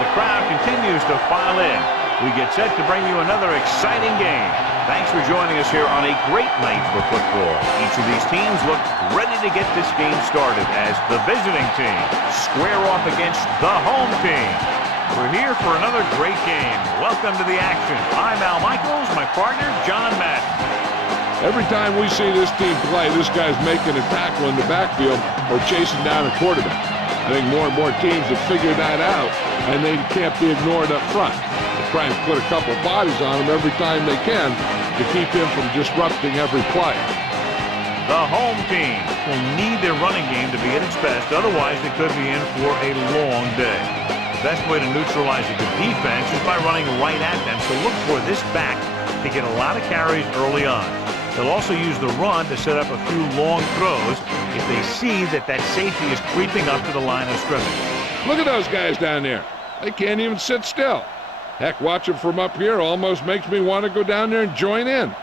the crowd continues to file in, we get set to bring you another exciting game. Thanks for joining us here on a great night for football. Each of these teams look ready to get this game started as the visiting team square off against the home team. We're here for another great game. Welcome to the action. I'm Al Michaels, my partner, John Madden. Every time we see this team play, this guy's making a tackle in the backfield or chasing down a quarterback. I think more and more teams have figured that out, and they can't be ignored up front. They try and put a couple bodies on him every time they can to keep him from disrupting every play. The home team will need their running game to be at its best, otherwise they could be in for a long day. The best way to neutralize a good defense is by running right at them, so look for this back to get a lot of carries early on. They'll also use the run to set up a few long throws if they see that safety is creeping up to the line of scrimmage. Look at those guys down there. They can't even sit still. Heck, watching from up here almost makes me want to go down there and join in.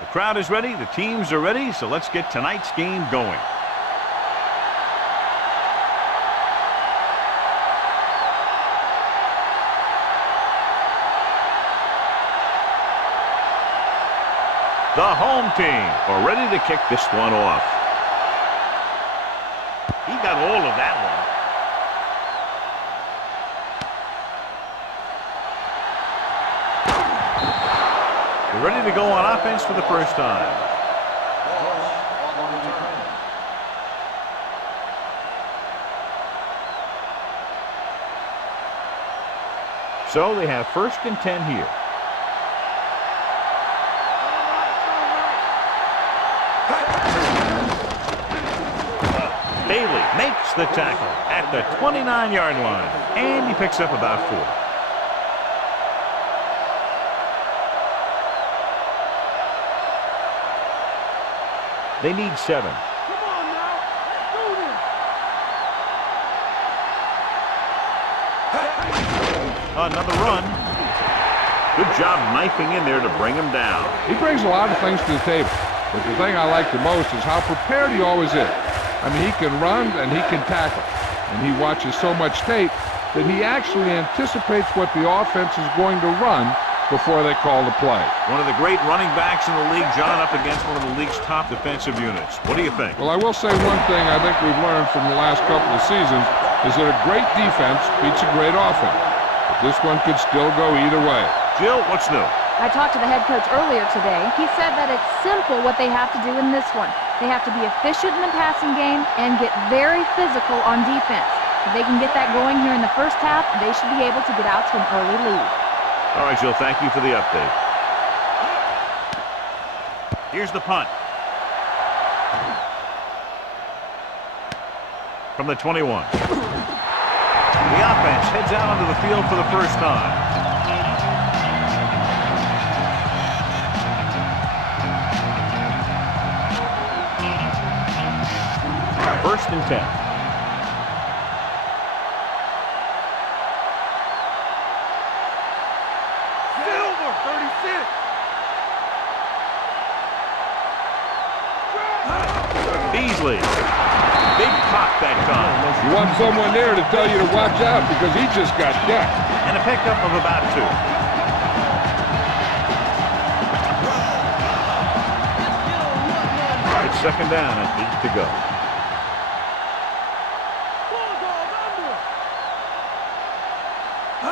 The crowd is ready, the teams are ready, so let's get tonight's game going. The home team are ready to kick this one off. He got all of that one. They're ready to go on offense for the first time. So they have 1st and 10 here. Bailey makes the tackle at the 29-yard line, and he picks up about 4. They need 7. Come on now, let's do this. Another run. Good job knifing in there to bring him down. He brings a lot of things to the table, but the thing I like the most is how prepared he always is. I mean, he can run and he can tackle, and he watches so much tape that he actually anticipates what the offense is going to run before they call the play. One of the great running backs in the league, John, up against one of the league's top defensive units. What do you think? Well, I will say one thing I think we've learned from the last couple of seasons is that a great defense beats a great offense. But this one could still go either way. Jill, what's new? I talked to the head coach earlier today. He said that it's simple what they have to do in this one. They have to be efficient in the passing game and get very physical on defense. If they can get that going here in the first half, they should be able to get out to an early lead. All right, Jill, thank you for the update. Here's the punt. From the 21. The offense heads out onto the field for the first time. 1st and 10. Silver, 36. Beasley. Big pop that time. You want someone there to tell you to watch out because he just got decked. And a pickup of about 2. It's 2nd down and 8 to go.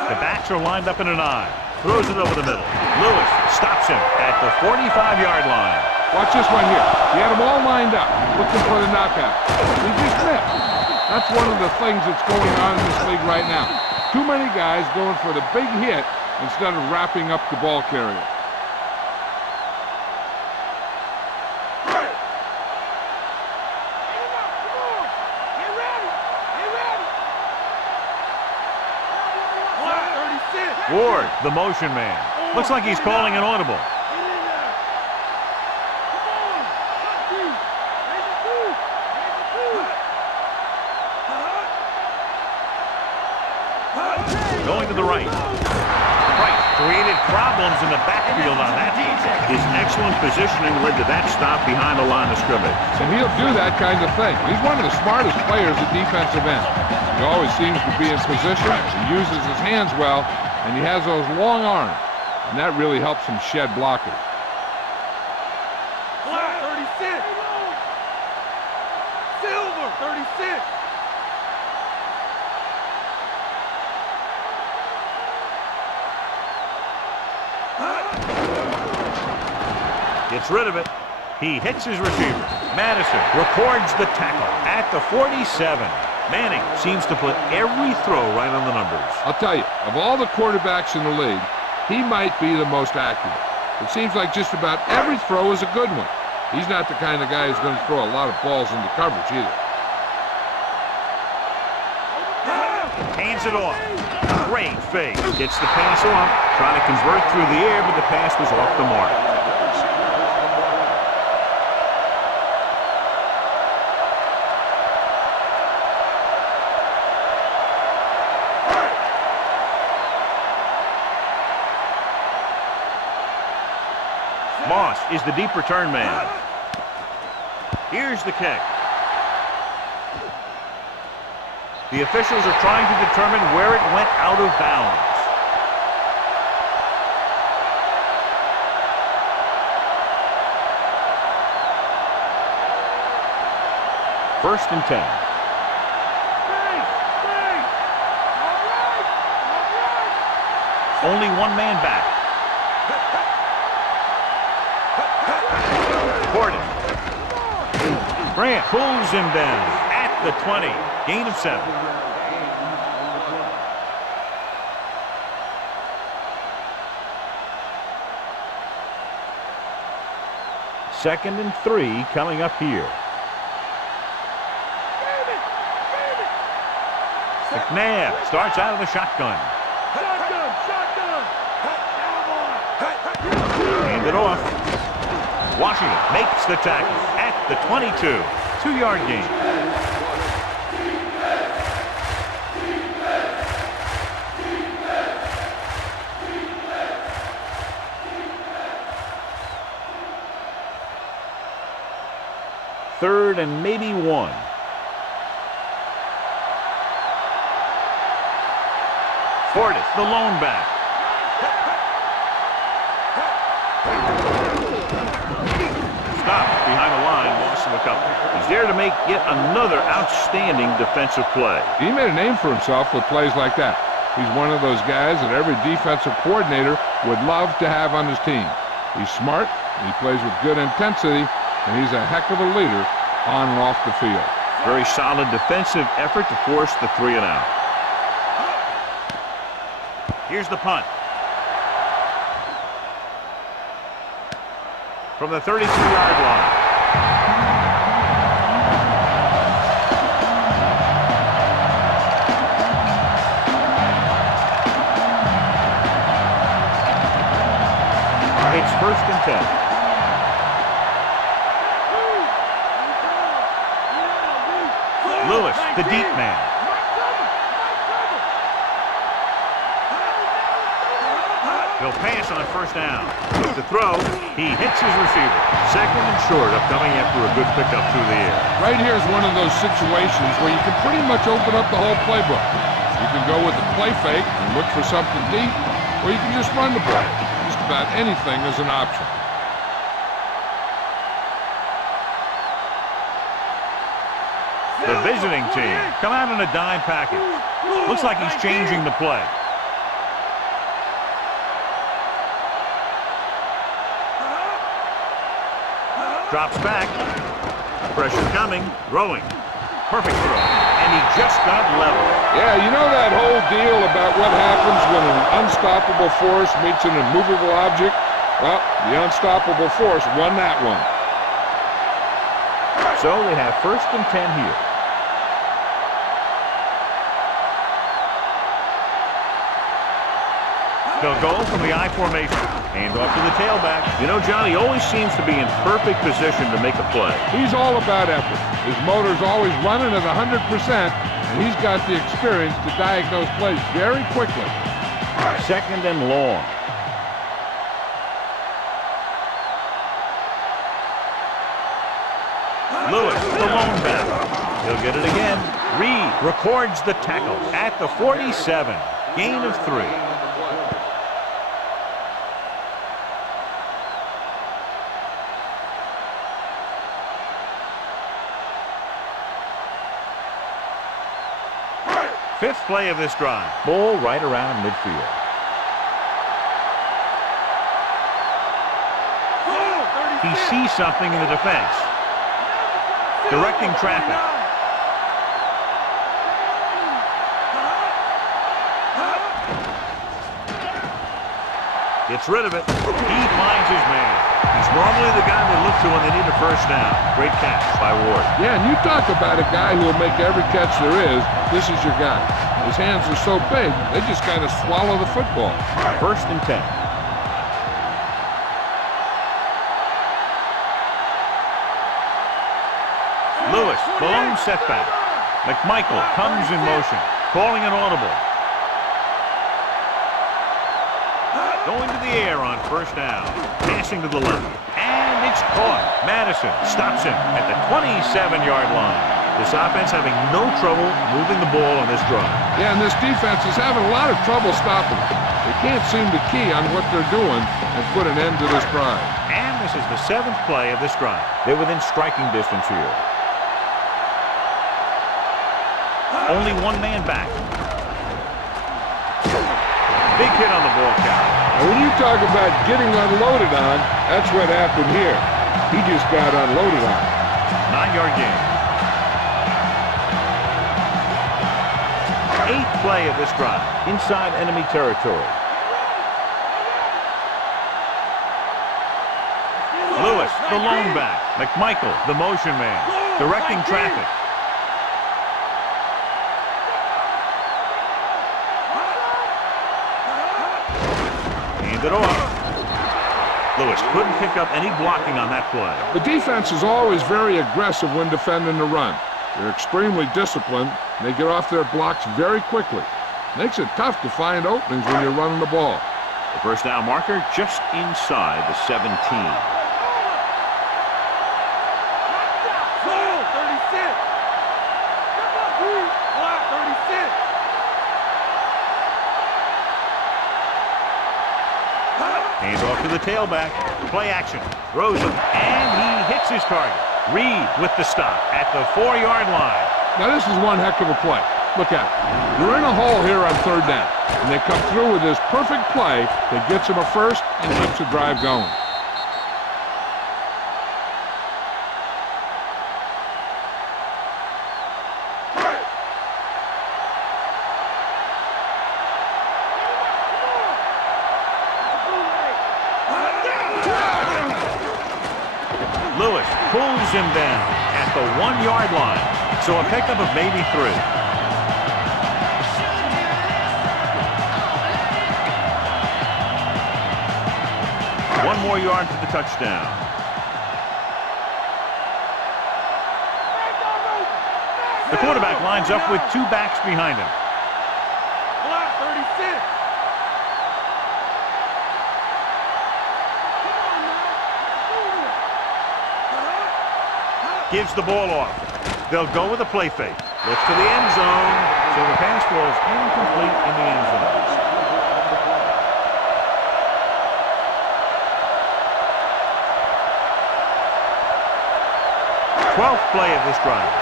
The backs are lined up in an eye. Throws it over the middle. Lewis stops him at the 45-yard line. Watch this one here. He had them all lined up, looking for the knockout. He just missed. That's one of the things that's going on in this league right now. Too many guys going for the big hit instead of wrapping up the ball carrier. Ward, the motion man. Looks like he's calling an audible. Going to the right. Right Created problems in the backfield on that. His excellent positioning led to that stop behind the line of scrimmage. And he'll do that kind of thing. He's one of the smartest players at defensive end. He always seems to be in position. He uses his hands well, and he has those long arms. And that really helps him shed blockers. Black 36. Silver 36. Gets rid of it. He hits his receiver. Madison records the tackle at the 47. Manning seems to put every throw right on the numbers. I'll tell you, of all the quarterbacks in the league, he might be the most accurate. It seems like just about every throw is a good one. He's not the kind of guy who's going to throw a lot of balls into coverage either. Hands it off. Great fake. Gets the pass off. Trying to convert through the air, but the pass was off the mark. Moss is the deep return man. Here's the kick. The officials are trying to determine where it went out of bounds. First and 10. Only one man back. Gordon. Grant pulls him down at the 20. Gain of 7. Second and 3 coming up here. McNabb starts out of the shotgun. Hand it off. Washington makes the tackle at the 22. 2-yard gain. Third and maybe 1. Fortis, the lone back. Stopped behind the line, loss of a couple. He's there to make yet another outstanding defensive play. He made a name for himself with plays like that. He's one of those guys that every defensive coordinator would love to have on his team. He's smart, he plays with good intensity, and he's a heck of a leader on and off the field. Very solid defensive effort to force the 3 and out. Here's the punt. From the 33-yard line. It's first and 10. Lewis, the deep man. He'll pass on first down. To throw, he hits his receiver. Second and short, upcoming after a good pickup through the air. Right here is one of those situations where you can pretty much open up the whole playbook. You can go with the play fake and look for something deep, or you can just run the ball. Just about anything is an option. The visiting team come out in a dime package. Looks like he's changing the play. Drops back. Pressure coming. Throwing. Perfect throw. And he just got level. Yeah, you know that whole deal about what happens when an unstoppable force meets an immovable object? Well, the unstoppable force won that one. So they have first and 10 here. They'll go from the I formation. Hand off to the tailback. You know, Johnny always seems to be in perfect position to make a play. He's all about effort. His motor's always running at 100%, and he's got the experience to diagnose plays very quickly. Second and long. Lewis, the lone back. He'll get it again. Reed records the tackle at the 47. Gain of 3. Fifth play of this drive. Ball right around midfield. He sees something in the defense. Directing traffic. Gets rid of it. He finds his man. He's normally the guy they look to when they need a first down. Great catch by Ward. Yeah, and you talk about a guy who will make every catch there is. This is your guy. His hands are so big, they just kind of swallow the football. First and 10. Lewis, the lone setback. McMichael comes in motion, calling an audible. Going to the air on first down. Passing to the left. And it's caught. Madison stops him at the 27-yard line. This offense having no trouble moving the ball on this drive. Yeah, and this defense is having a lot of trouble stopping it. They can't seem to key on what they're doing and put an end to this drive. And this is the 7th play of this drive. They're within striking distance here. Only one man back. Big hit on the ball carrier. And when you talk about getting unloaded on, that's what happened here. He just got unloaded on. 9-yard gain. 8th play of this drive. Inside enemy territory. Lewis, the lone back. McMichael, the motion man. Directing traffic. It off. Lewis couldn't pick up any blocking on that play. The defense is always very aggressive when defending the run. They're extremely disciplined, and they get off their blocks very quickly. Makes it tough to find openings when you're running the ball. The first down marker just inside the 17. 36. Hands off to the tailback. Play action. Throws him, and he hits his target. Reed with the stop at the 4-yard line. Now this is one heck of a play. Look at it. You're in a hole here on third down, and they come through with this perfect play that gets them a first and keeps the drive going. Lewis pulls him down at the 1-yard line. So a pickup of maybe 3. One more yard to the touchdown. The quarterback lines up with 2 backs behind him. Block 36. Gives the ball off. They'll go with a play fake. Looks to the end zone. So the pass falls incomplete in the end zone. 12th play of this drive.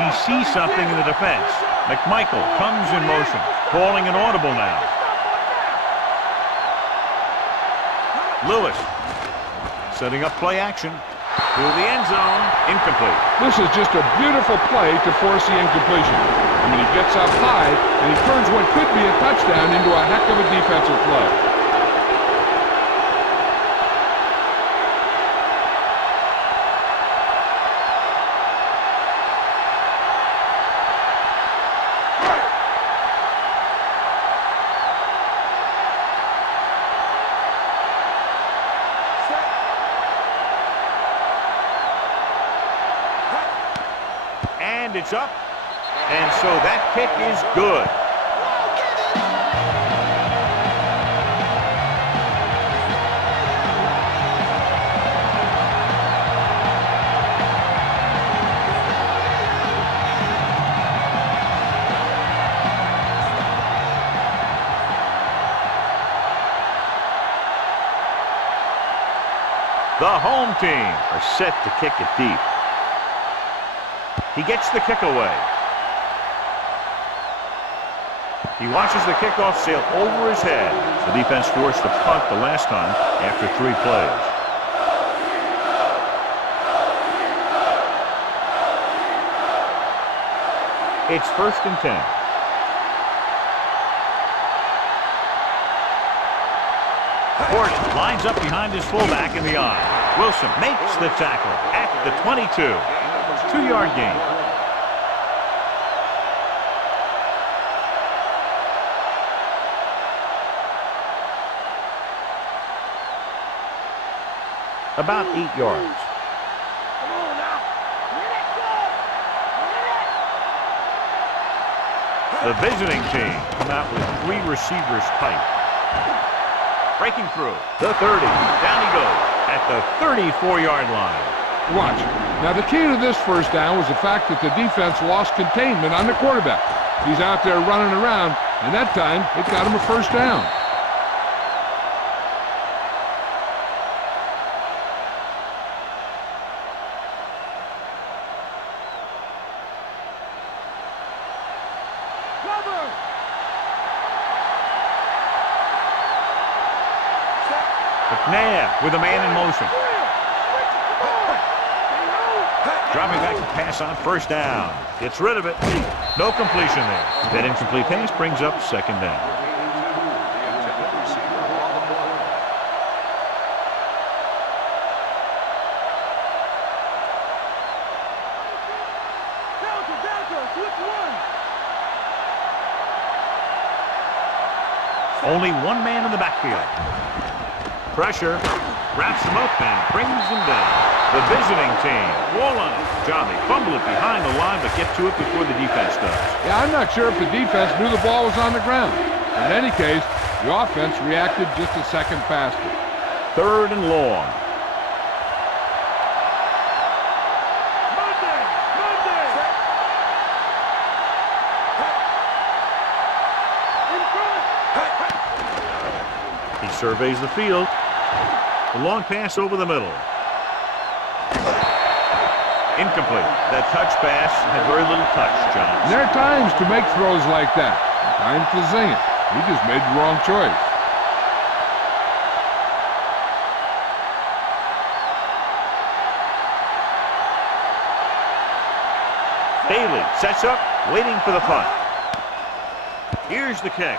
He sees something in the defense. McMichael comes in motion, calling an audible now. Lewis setting up play action through the end zone. Incomplete. This is just a beautiful play to force the incompletion. I mean, he gets up high, and he turns what could be a touchdown into a heck of a defensive play. And it's up And so that kick is good. The home team are set to kick it deep. He gets the kick away. He watches the kickoff sail over his head. The defense forced to punt the last time after 3 plays. It's 1st and 10. Ford lines up behind his fullback in the eye. Wilson makes the tackle at the 22. 2-yard gain. About 8 yards. Come on now. The visiting team come out with 3 receivers tight. Breaking through the 30. Down he goes at the 34-yard line. Watch. Now, the key to this first down was the fact that the defense lost containment on the quarterback. He's out there running around, and that time it got him a first down. McNabb with a man in motion. Dropping back to pass on 1st down. Gets rid of it. No completion there. That incomplete pass brings up 2nd down. Only 1 man in the backfield. Pressure, wraps him up and brings him down. The visiting team, wall on it. John, they fumble it behind the line, but get to it before the defense does. Yeah, I'm not sure if the defense knew the ball was on the ground. In any case, the offense reacted just a second faster. 3rd and long. He surveys the field. A long pass over the middle. Incomplete. That touch pass had very little touch, John. And there are times to make throws like that. Times to zing it. He just made the wrong choice. Bailey sets up, waiting for the punt. Here's the kick.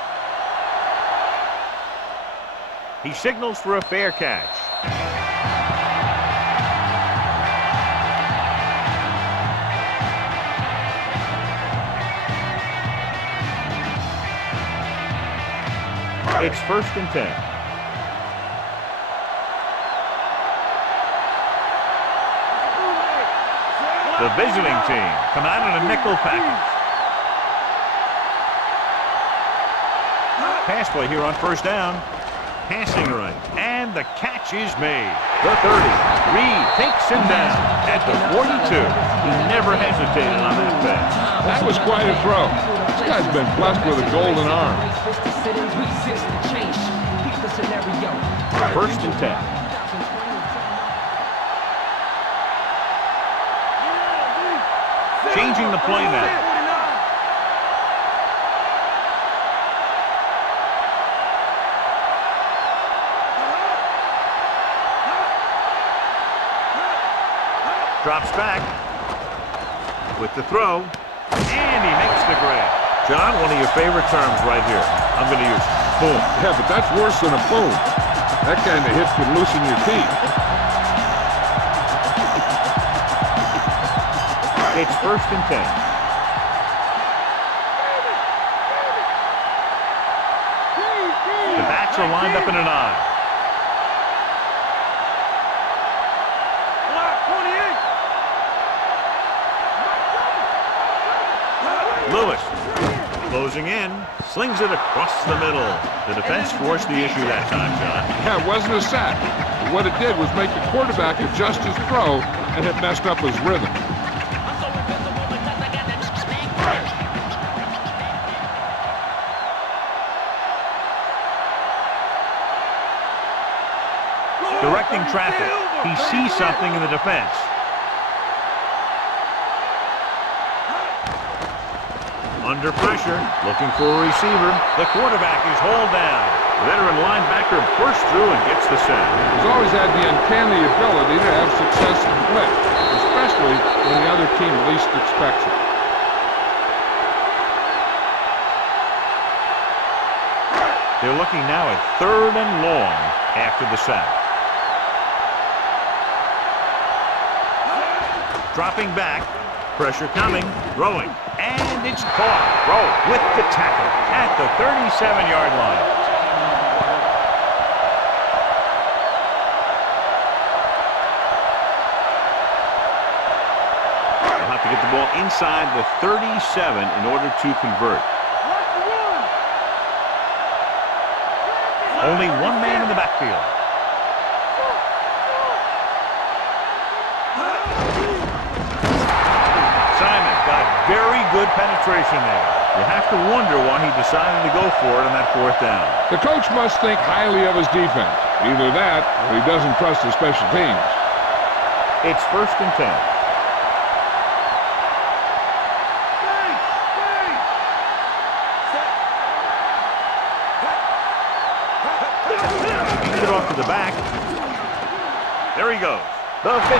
He signals for a fair catch. It's 1st and 10. The visiting team come out in a nickel package. Pass play here on 1st down. Passing right, and the catch is made. The 30. Reed takes him down at the 42. He never hesitated on that pass. That was quite a throw. This guy's been blessed with a golden arm. 1st and 10. Changing the play now. Drops back with the throw, and he makes the grab. John, one of your favorite terms right here. I'm going to use boom. Yeah, but that's worse than a boom. That kind of hit could loosen your teeth. It's 1st and 10. The backs are lined up in an eye. closing in. Slings it across the middle. The defense forced the issue that time, John. Yeah, it wasn't a sack. What it did was make the quarterback adjust his throw, and it messed up his rhythm. Directing traffic. He sees something in the defense. Under pressure, looking for a receiver. The quarterback is hauled down. Veteran linebacker bursts through and gets the sack. He's always had the uncanny ability to have success in blitz, especially when the other team least expects it. They're looking now at 3rd and long after the sack. Dropping back, pressure coming, throwing, and it's caught. Rowe with the tackle at the 37-yard line. They'll have to get the ball inside the 37 in order to convert. Only one man in the backfield. Very good penetration there. You have to wonder why he decided to go for it on that 4th down. The coach must think highly of his defense. Either that, or he doesn't trust his special teams. It's 1st and 10. Feeds it off to the back. There he goes. The 50.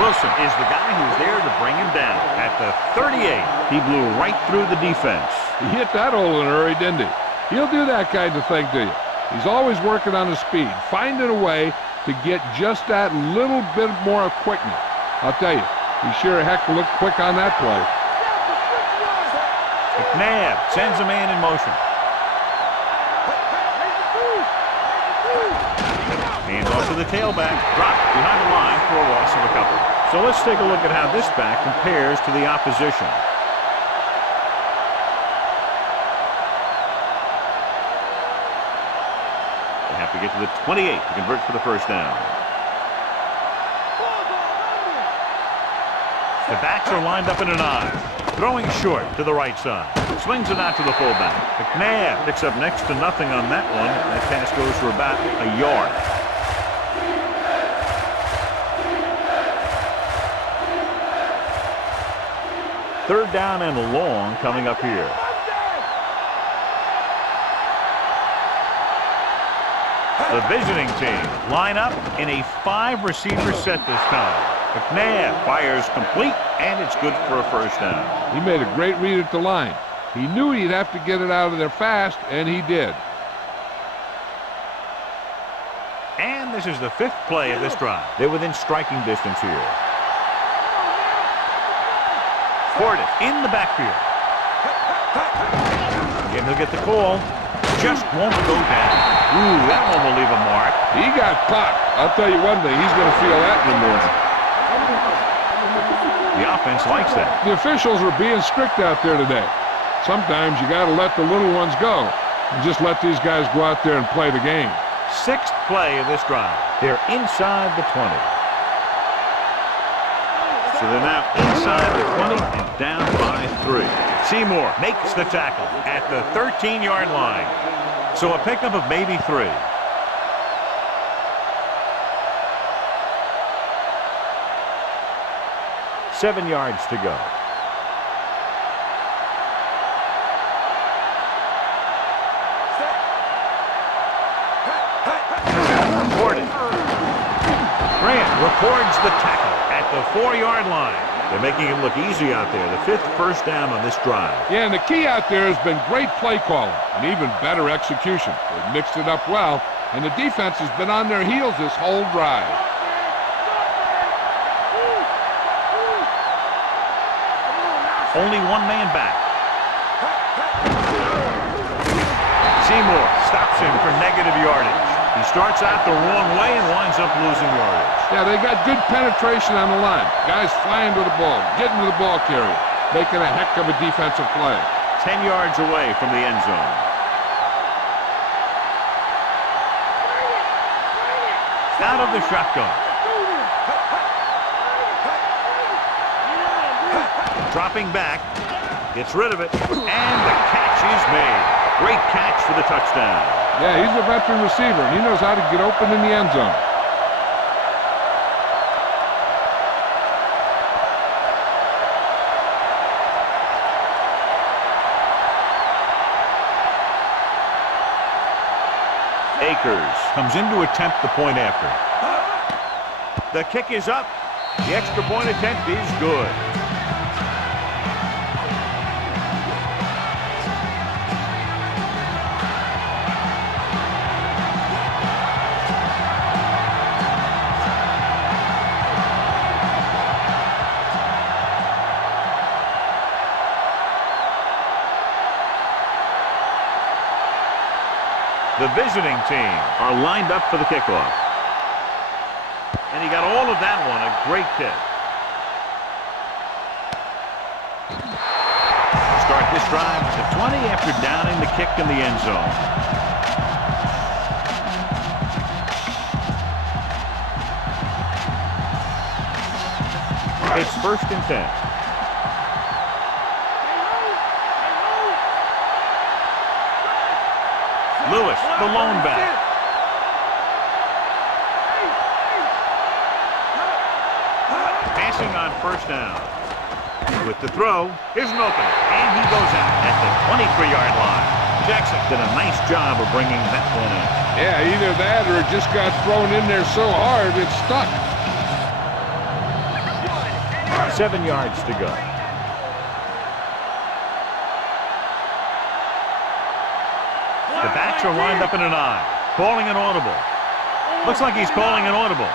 Wilson is the guy who's there to bring him down. At the 38, he blew right through the defense. He hit that hole in a hurry, didn't he? He'll do that kind of thing to you. He's always working on his speed, finding a way to get just that little bit more quickness. I'll tell you, he sure heck looked quick on that play. McNabb sends a man in motion. Hands off to the tailback. Dropped behind the line for a loss of a couple. So let's take a look at how this back compares to the opposition. They have to get to the 28 to convert for the 1st down. The backs are lined up in an I. Throwing short to the right side. Swings it out to the fullback. McNabb picks up next to nothing on that one. That pass goes for about a yard. Third down and long coming up here. The visiting team line up in a 5-receiver set this time. McNabb fires complete, and it's good for a 1st down. He made a great read at the line. He knew he'd have to get it out of there fast, and he did. And this is the 5th play of this drive. They're within striking distance here. Portis in the backfield. Again, he'll get the call. Just won't go down. Ooh, that one will leave a mark. He got popped. I'll tell you one thing, he's going to feel that in the morning. The offense likes that. The officials are being strict out there today. Sometimes you got to let the little ones go and just let these guys go out there and play the game. 6th play of this drive. They're inside the 20. So they're now inside the 20 and down by 3. Seymour makes the tackle at the 13-yard line. So a pickup of maybe 3. Seven yards to go. Grant records the tackle at the 4-yard line. They're making it look easy out there. The 5th 1st down on this drive. Yeah, and the key out there has been great play calling and even better execution. They've mixed it up well, and the defense has been on their heels this whole drive. Only one man back. Seymour stops him for negative yardage. He starts out the wrong way and winds up losing yardage. Yeah, they got good penetration on the line. Guys flying to the ball, getting to the ball carrier, making a heck of a defensive play. 10 yards away from the end zone. Out of the shotgun. Dropping back. Gets rid of it. And the catch is made. Great catch for the touchdown. Yeah, he's a veteran receiver, and he knows how to get open in the end zone. Akers comes in to attempt the point after. The kick is up. The extra point attempt is good. The visiting team are lined up for the kickoff. And he got all of that one. A great kick. Start this drive at the 20 after downing the kick in the end zone. It's 1st and 10. Lewis, the lone back. Passing on 1st down. With the throw, here's an opening, and he goes out at the 23-yard line. Jackson did a nice job of bringing that one in. Yeah, either that or it just got thrown in there so hard it stuck. 7 yards to go. The backs are lined up in an I. Calling an audible. Looks like he's calling an audible.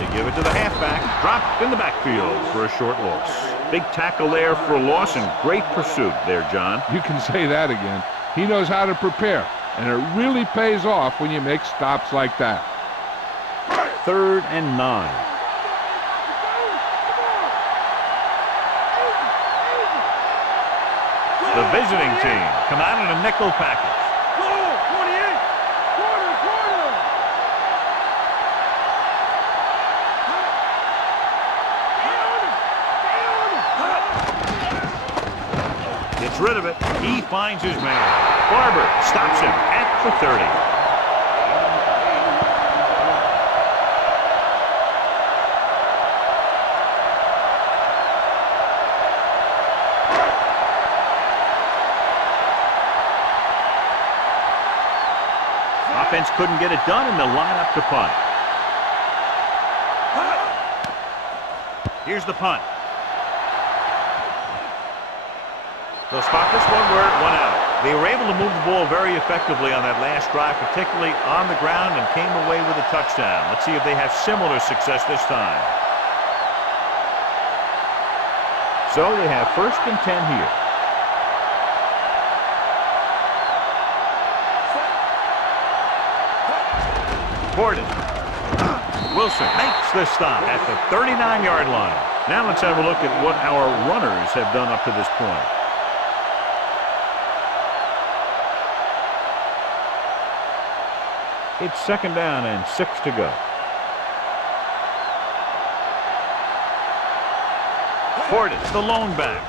They give it to the halfback. Dropped in the backfield for a short loss. Big tackle there for a loss and great pursuit there, John. You can say that again. He knows how to prepare, and it really pays off when you make stops like that. 3rd and 9. The visiting team come out in a nickel package. Gets rid of it. He finds his man. Barber stops him at the 30. Offense couldn't get it done, and they'll line up to punt. Here's the punt. They'll spot this one where it went out. They were able to move the ball very effectively on that last drive, particularly on the ground, and came away with a touchdown. Let's see if they have similar success this time. So they have 1st and 10 here. Gordon. Wilson makes the stop at the 39-yard line. Now let's have a look at what our runners have done up to this point. It's 2nd down and 6 to go. Gordon, the lone back.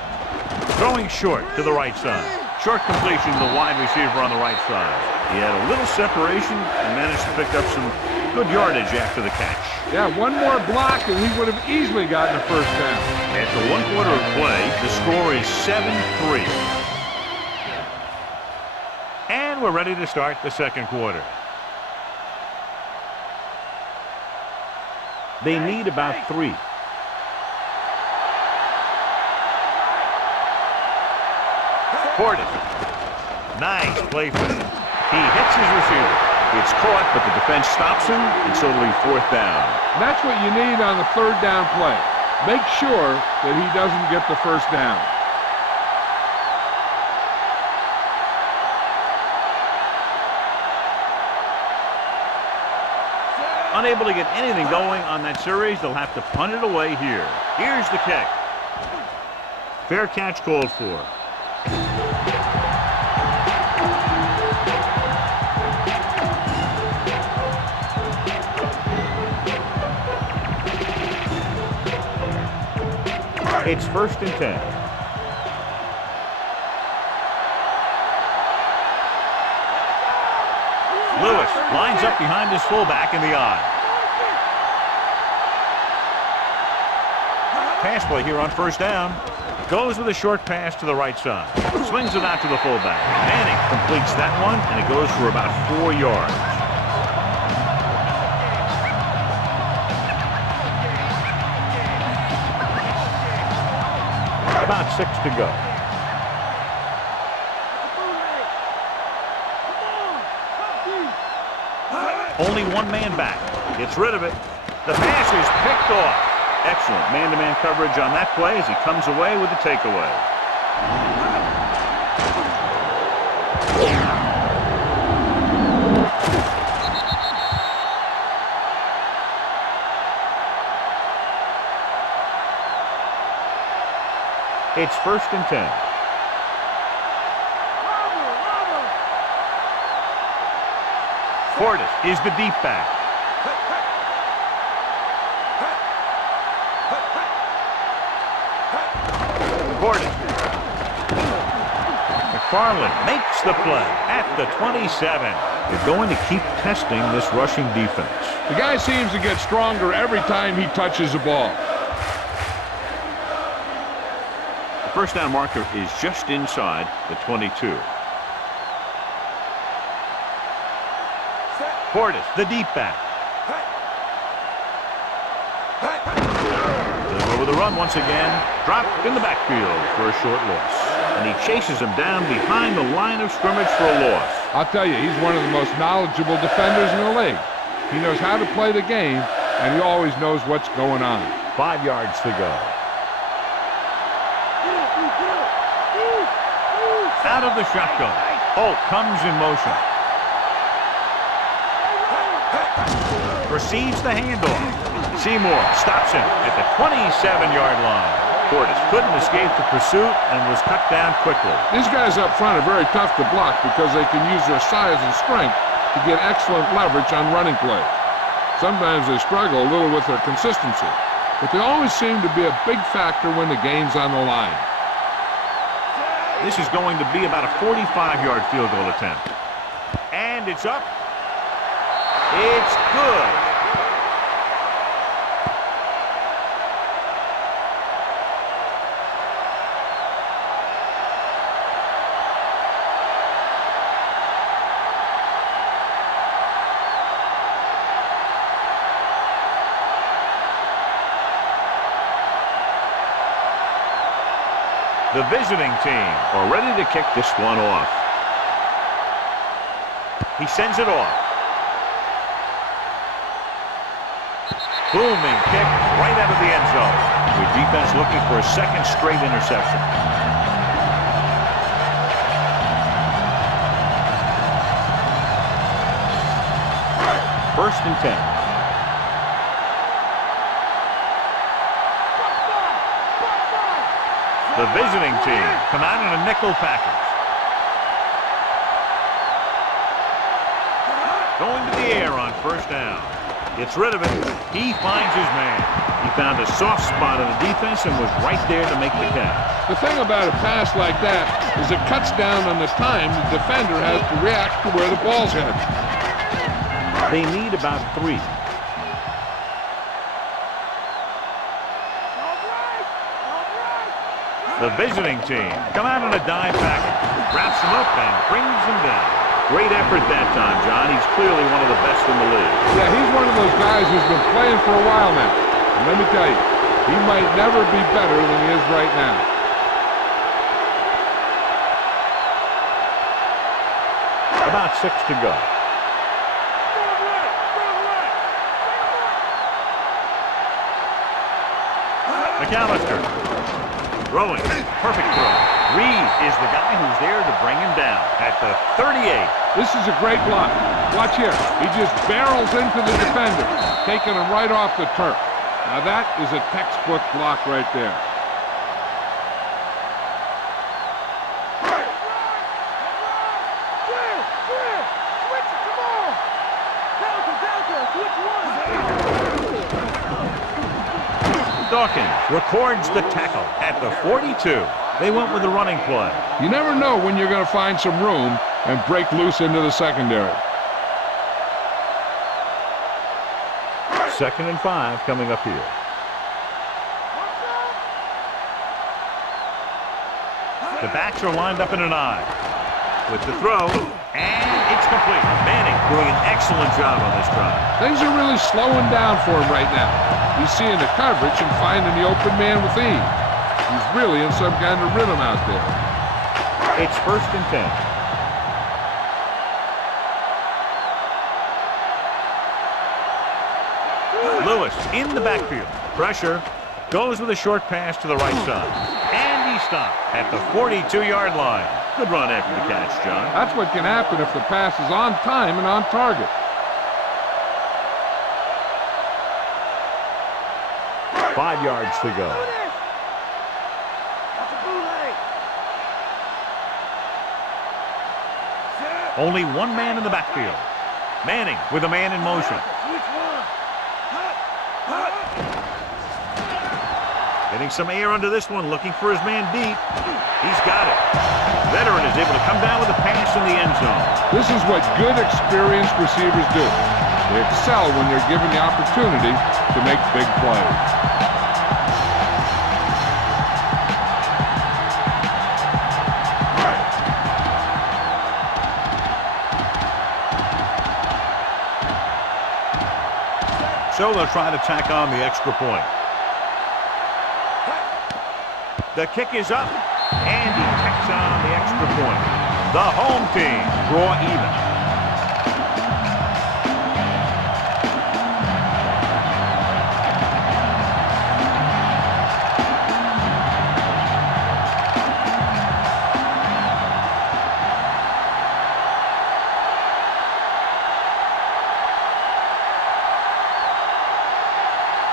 Throwing short to the right side. Short completion to the wide receiver on the right side. He had a little separation and managed to pick up some good yardage after the catch. Yeah, one more block and he would have easily gotten a 1st down. After 1 quarter of play, the score is 7-3. And we're ready to start the 2nd quarter. They need about 3. Gordon. Nice play for him. He hits his receiver. It's caught, but the defense stops him, and so it'll be 4th down. And that's what you need on the 3rd down play. Make sure that he doesn't get the 1st down. Unable to get anything going on that series, they'll have to punt it away here. Here's the kick. Fair catch called for. It's 1st and 10. Lewis lines up behind his fullback in the I. Pass play here on 1st down. Goes with a short pass to the right side. Swings it out to the fullback. Manning completes that one, and it goes for about 4 yards. About 6 to go. Only one man back. Gets rid of it. The pass is picked off. Excellent man-to-man coverage on that play as he comes away with the takeaway. It's 1st and 10. Portis is the deep back. Portis. McFarland makes the play at the 27. They're going to keep testing this rushing defense. The guy seems to get stronger every time he touches the ball. The 1st down marker is just inside the 22. Portis, the deep back. Deliver with a run once again. Dropped in the backfield for a short loss. And he chases him down behind the line of scrimmage for a loss. I'll tell you, he's one of the most knowledgeable defenders in the league. He knows how to play the game, and he always knows what's going on. 5 yards to go. Out of the shotgun. Holt comes in motion. Proceeds the handoff. Seymour stops him at the 27-yard line. Portis couldn't escape the pursuit and was cut down quickly. These guys up front are very tough to block because they can use their size and strength to get excellent leverage on running plays. Sometimes they struggle a little with their consistency, but they always seem to be a big factor when the game's on the line. This is going to be about a 45-yard field goal attempt. And it's up. It's good. The visiting team are ready to kick this one off. He sends it off. Booming kick right out of the end zone. The defense looking for a second straight interception. First and 10. The visiting team come out in a nickel package. Going to the air on 1st down. Gets rid of it. He finds his man. He found a soft spot in the defense and was right there to make the catch. The thing about a pass like that is it cuts down on the time the defender has to react to where the ball's headed. They need about 3. The visiting team come out in a dime package, wraps him up and brings him down. Great effort that time, John. He's clearly one of the best in the league. Yeah, he's one of those guys who's been playing for a while now. And let me tell you, he might never be better than he is right now. About 6 to go. McAllister. Throwing. Perfect throw. Reed is the guy who's there to bring him down at the 38. This is a great block. Watch here. He just barrels into the defender, taking him right off the turf. Now that is a textbook block right there. Dawkins records the tackle at the 42. They went with the running play. You never know when you're going to find some room and break loose into the secondary. 2nd and 5 coming up here. The backs are lined up in an I. With the throw, and it's complete. Manning doing an excellent job on this drive. Things are really slowing down for him right now. He's seeing the coverage and finding the open man with ease. He's really in some kind of rhythm out there. It's 1st and 10. Lewis in the backfield. Pressure. Goes with a short pass to the right side. And he stopped at the 42-yard line. Good run after the catch, John. That's what can happen if the pass is on time and on target. 5 yards to go. Only one man in the backfield. Manning with a man in motion. Getting some air under this one, looking for his man deep. He's got it. Veteran is able to come down with a pass in the end zone. This is what good, experienced receivers do. They excel when they're given the opportunity to make big plays. So they'll try to tack on the extra point. The kick is up, and he tacks on the extra point. The home team draw even.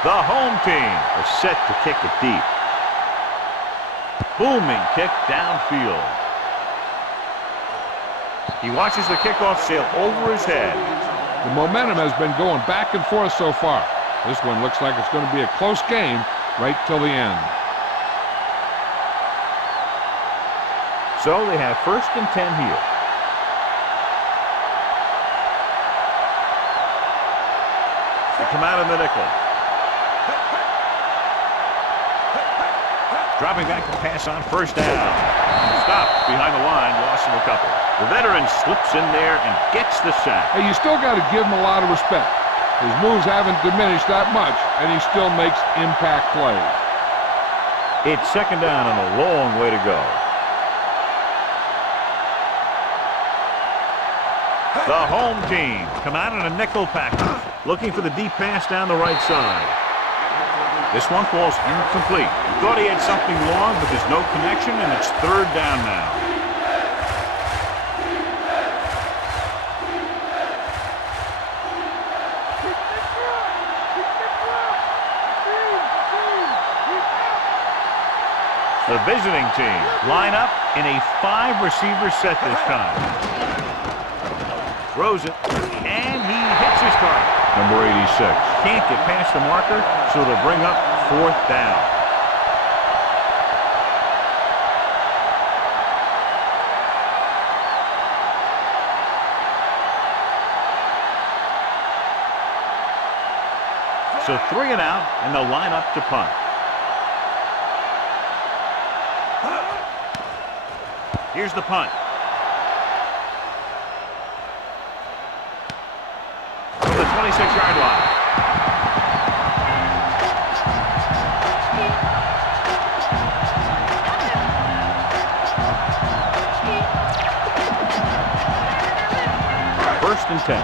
The home team is set to kick it deep. Booming kick downfield. He watches the kickoff sail over his head. The momentum has been going back and forth so far. This one looks like it's going to be a close game right till the end. So they have 1st and 10 here. They come out in the nickel. Dropping back to pass on 1st down. Stopped behind the line, loss of a couple. The veteran slips in there and gets the sack. Hey, you still got to give him a lot of respect. His moves haven't diminished that much, and he still makes impact plays. It's 2nd down and a long way to go. The home team come out in a nickel package, looking for the deep pass down the right side. This one falls incomplete. He thought he had something long, but there's no connection, and it's 3rd down now. The visiting team line up in a 5-receiver set this time. Throws it, and he hits his target. Number 86. Can't get past the marker, so they'll bring up 4th down. So 3 and out, and they'll line up to punt. Here's the punt. From the 26-yard line. First and 10.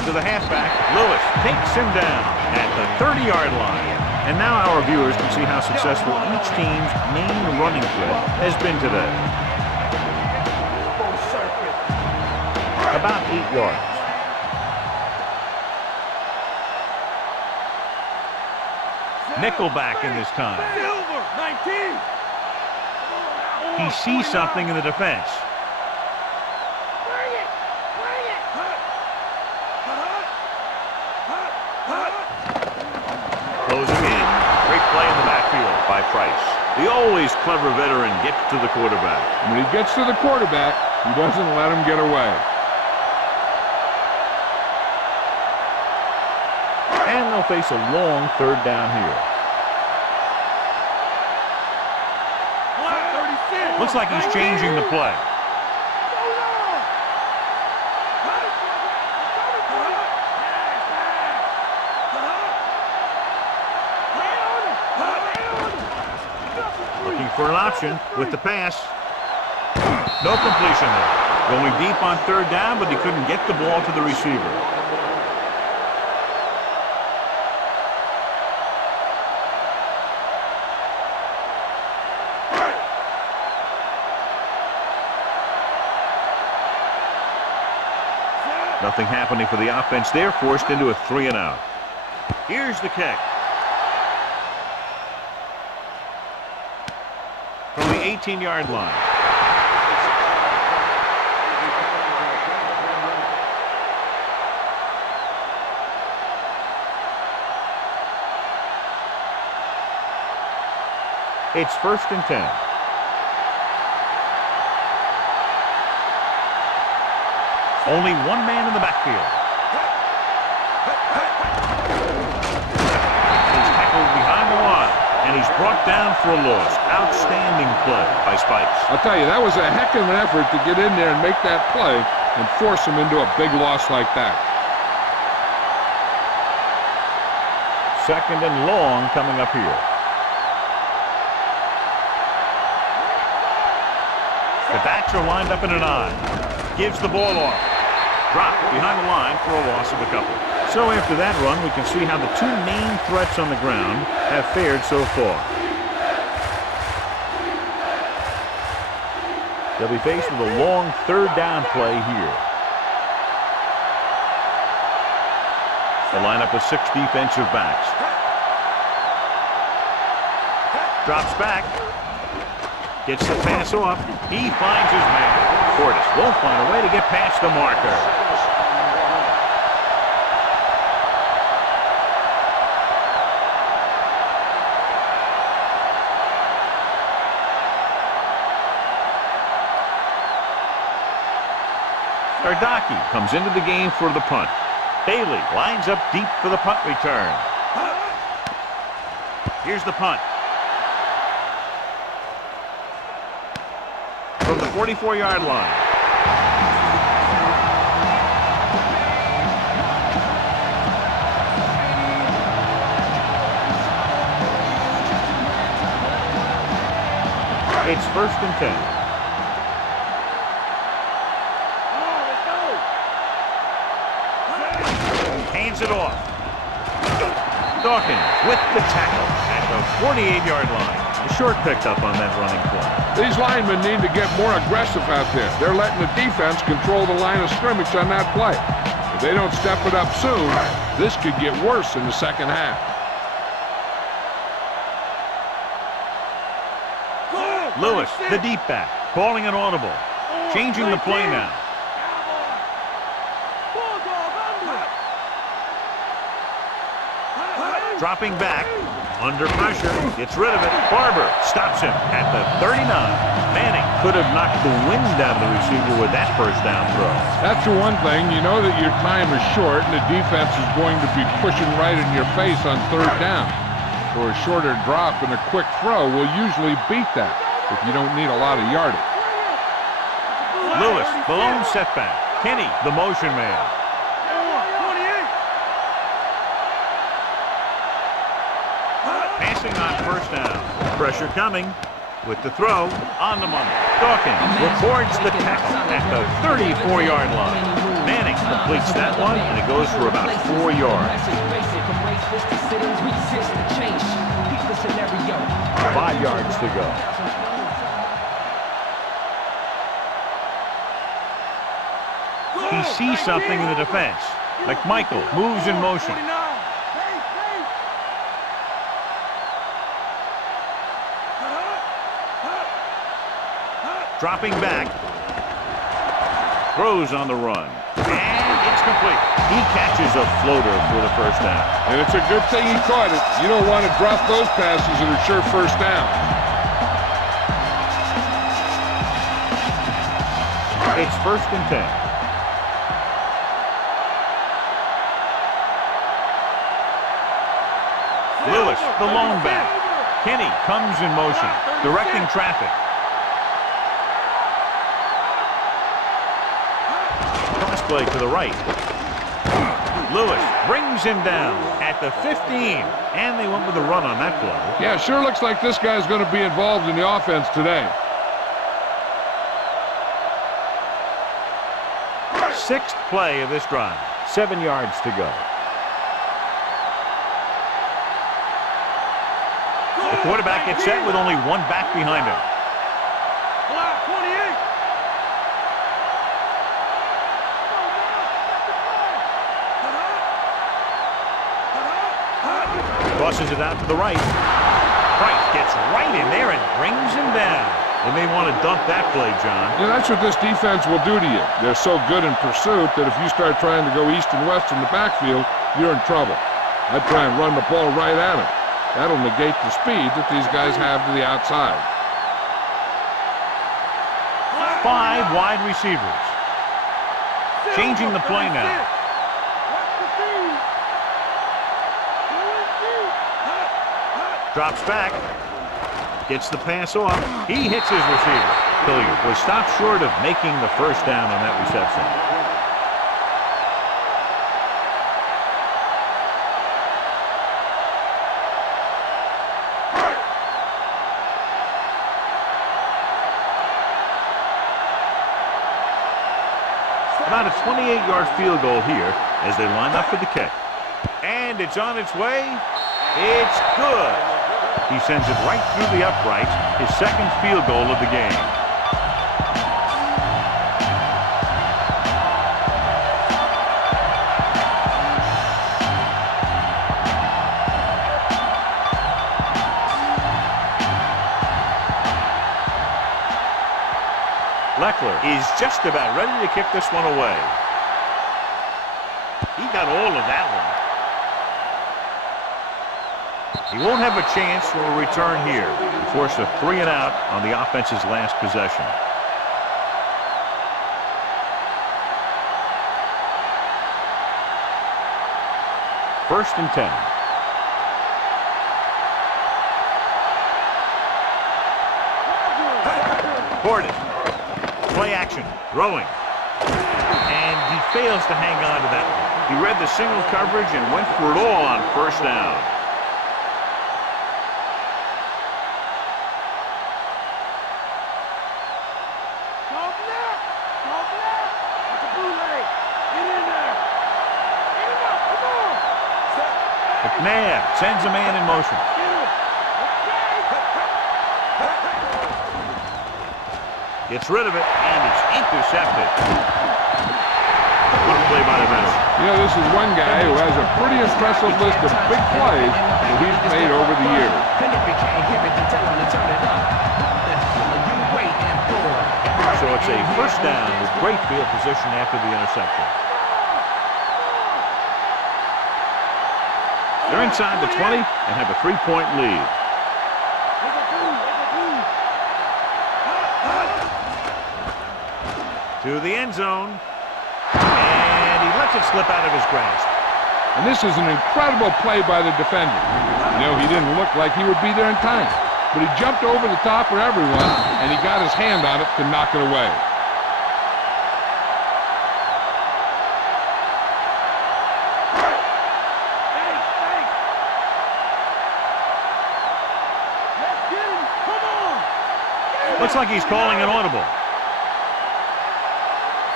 To the halfback. Lewis takes him down at the 30-yard line. And now our viewers can see how successful each team's main running threat has been today. About 8 yards. Nickelback in this time. Silver, 19. He sees something in the defense. Bring it. Bring it. Closing in. Great play in the backfield by Price. The always clever veteran gets to the quarterback. When he gets to the quarterback, he doesn't let him get away. And they'll face a long third down here. Looks like he's changing the play. Looking for an option with the pass. No completion there. Going deep on third down, but he couldn't get the ball to the receiver. Nothing happening for the offense. They're forced into a 3-and-out. Here's the kick. From the 18-yard line. It's 1st and 10. Only one man in the backfield. He's tackled behind the line, and he's brought down for a loss. Outstanding play by Spikes. I'll tell you, that was a heck of an effort to get in there and make that play and force him into a big loss like that. 2nd and long coming up here. The backs are lined up in an I. Gives the ball off. Dropped behind the line for a loss of a couple. So after that run, we can see how the two main threats on the ground have fared so far. They'll be faced with a long third down play here. The lineup with 6 defensive backs. Drops back. Gets the pass off. He finds his man. Portis won't find a way to get past the marker. Ardaki comes into the game for the punt. Bailey lines up deep for the punt return. Here's the punt. From the 44-yard line. It's 1st and 10. Hands it off. Dawkins with the tackle at the 48-yard line. A short pickup on that running play. These linemen need to get more aggressive out there. They're letting the defense control the line of scrimmage on that play. If they don't step it up soon, this could get worse in the second half. Lewis, the deep back, calling an audible. Changing the play now. Dropping back, under pressure, gets rid of it. Barber stops him at the 39. Manning could have knocked the wind out of the receiver with that first down throw. That's the one thing. You know that your time is short and the defense is going to be pushing right in your face on third down. So a shorter drop and a quick throw will usually beat that if you don't need a lot of yardage. Lewis, the lone setback. Kenny, the motion man. Passing on first down. Pressure coming with the throw on the money. Dawkins records the tackle at the 34-yard line. Manning completes that one, and it goes for about 4 yards. 5 yards to go. He sees something in the defense. McMichael moves in motion. Dropping back. Throws on the run. And it's complete. He catches a floater for the first down. And it's a good thing he caught it. You don't want to drop those passes that are sure first down. It's 1st and 10. Lewis, the lone back. Kenny comes in motion, directing traffic. Cross play to the right. Lewis brings him down at the 15, and they went with a run on that play. Yeah, sure looks like this guy's going to be involved in the offense today. 6th play of this drive. 7 yards to go. The quarterback gets set with only one back behind him. Tosses it out to the right. Price gets right in there and brings him down. They may want to dump that play, John. Yeah, that's what this defense will do to you. They're so good in pursuit that if you start trying to go east and west in the backfield, you're in trouble. I'd try and run the ball right at him. That'll negate the speed that these guys have to the outside. 5 wide receivers. Changing the play now. Drops back. Gets the pass off. He hits his receiver. Hilliard was stopped short of making the first down on that reception. About a 28-yard field goal here as they line up for the kick. And it's on its way. It's good. He sends it right through the uprights, his 2nd field goal of the game. Leckler is just about ready to kick this one away. He got all of that one. He won't have a chance for a return here. He forced a 3 and out on the offense's last possession. First and 10. Gordon. Play action. Throwing. And he fails to hang on to that one. He read the single coverage and went for it all on first down. McNabb sends a man in motion. Gets rid of it, and it's intercepted. Good play by the veteran. You know, this is one guy who has a pretty impressive list of big plays that he's made over the years. So it's a first down with great field position after the interception. They're inside the 20 and have a 3-point lead. To the end zone. And he lets it slip out of his grasp. And this is an incredible play by the defender. You know, he didn't look like he would be there in time. But he jumped over the top of everyone, and he got his hand on it to knock it away. Looks like he's calling an audible.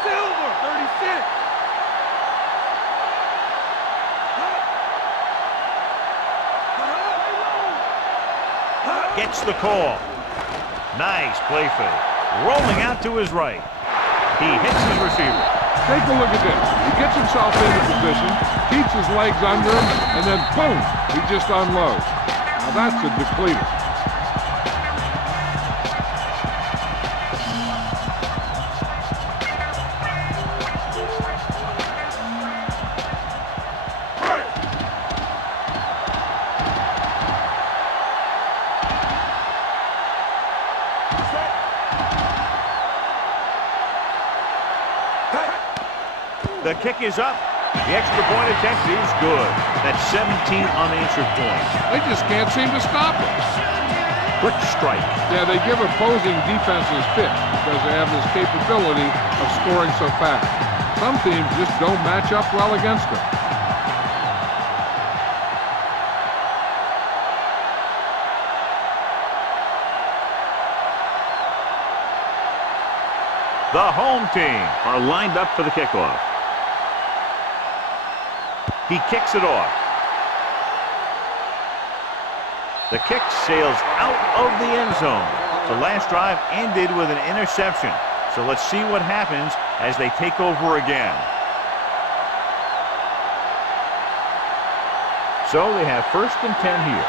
Silver, 36. Gets the call. Nice play fake. Rolling out to his right. He hits his receiver. Take a look at this. He gets himself into position, keeps his legs under him, and then boom, he just unloads. Now that's a depleter. The kick is up. The extra point attempt is good. That's 17 unanswered points. They just can't seem to stop him. Quick strike. Yeah, they give opposing defenses fits because they have this capability of scoring so fast. Some teams just don't match up well against them. The home team are lined up for the kickoff. He kicks it off. The kick sails out of the end zone. The last drive ended with an interception. So let's see what happens as they take over again. So they have 1st and 10 here.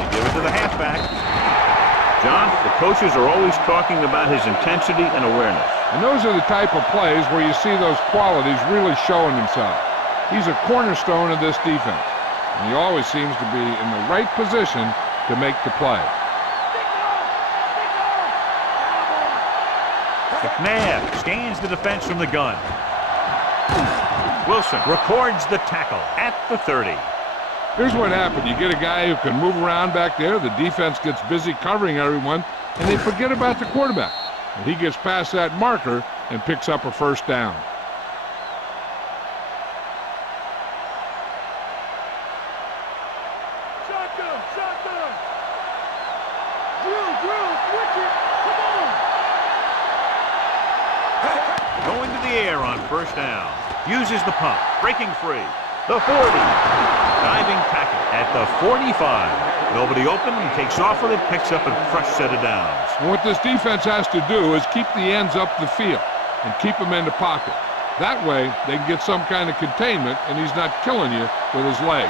They give it to the halfback. John, the coaches are always talking about his intensity and awareness. And those are the type of plays where you see those qualities really showing themselves. He's a cornerstone of this defense, and he always seems to be in the right position to make the play. McNabb scans the defense from the gun. Wilson records the tackle at the 30. Here's what happened. You get a guy who can move around back there. The defense gets busy covering everyone, and they forget about the quarterback. And he gets past that marker and picks up a 1st down. Shotgun, shotgun. Drill, switch it. Come on. Going to the air on 1st down. Uses the pump. Breaking free. The 40. Diving tackle at the 45. Nobody open. He takes off with it. Picks up a fresh set of downs. And what this defense has to do is keep the ends up the field and keep them in the pocket. That way, they can get some kind of containment, and he's not killing you with his legs.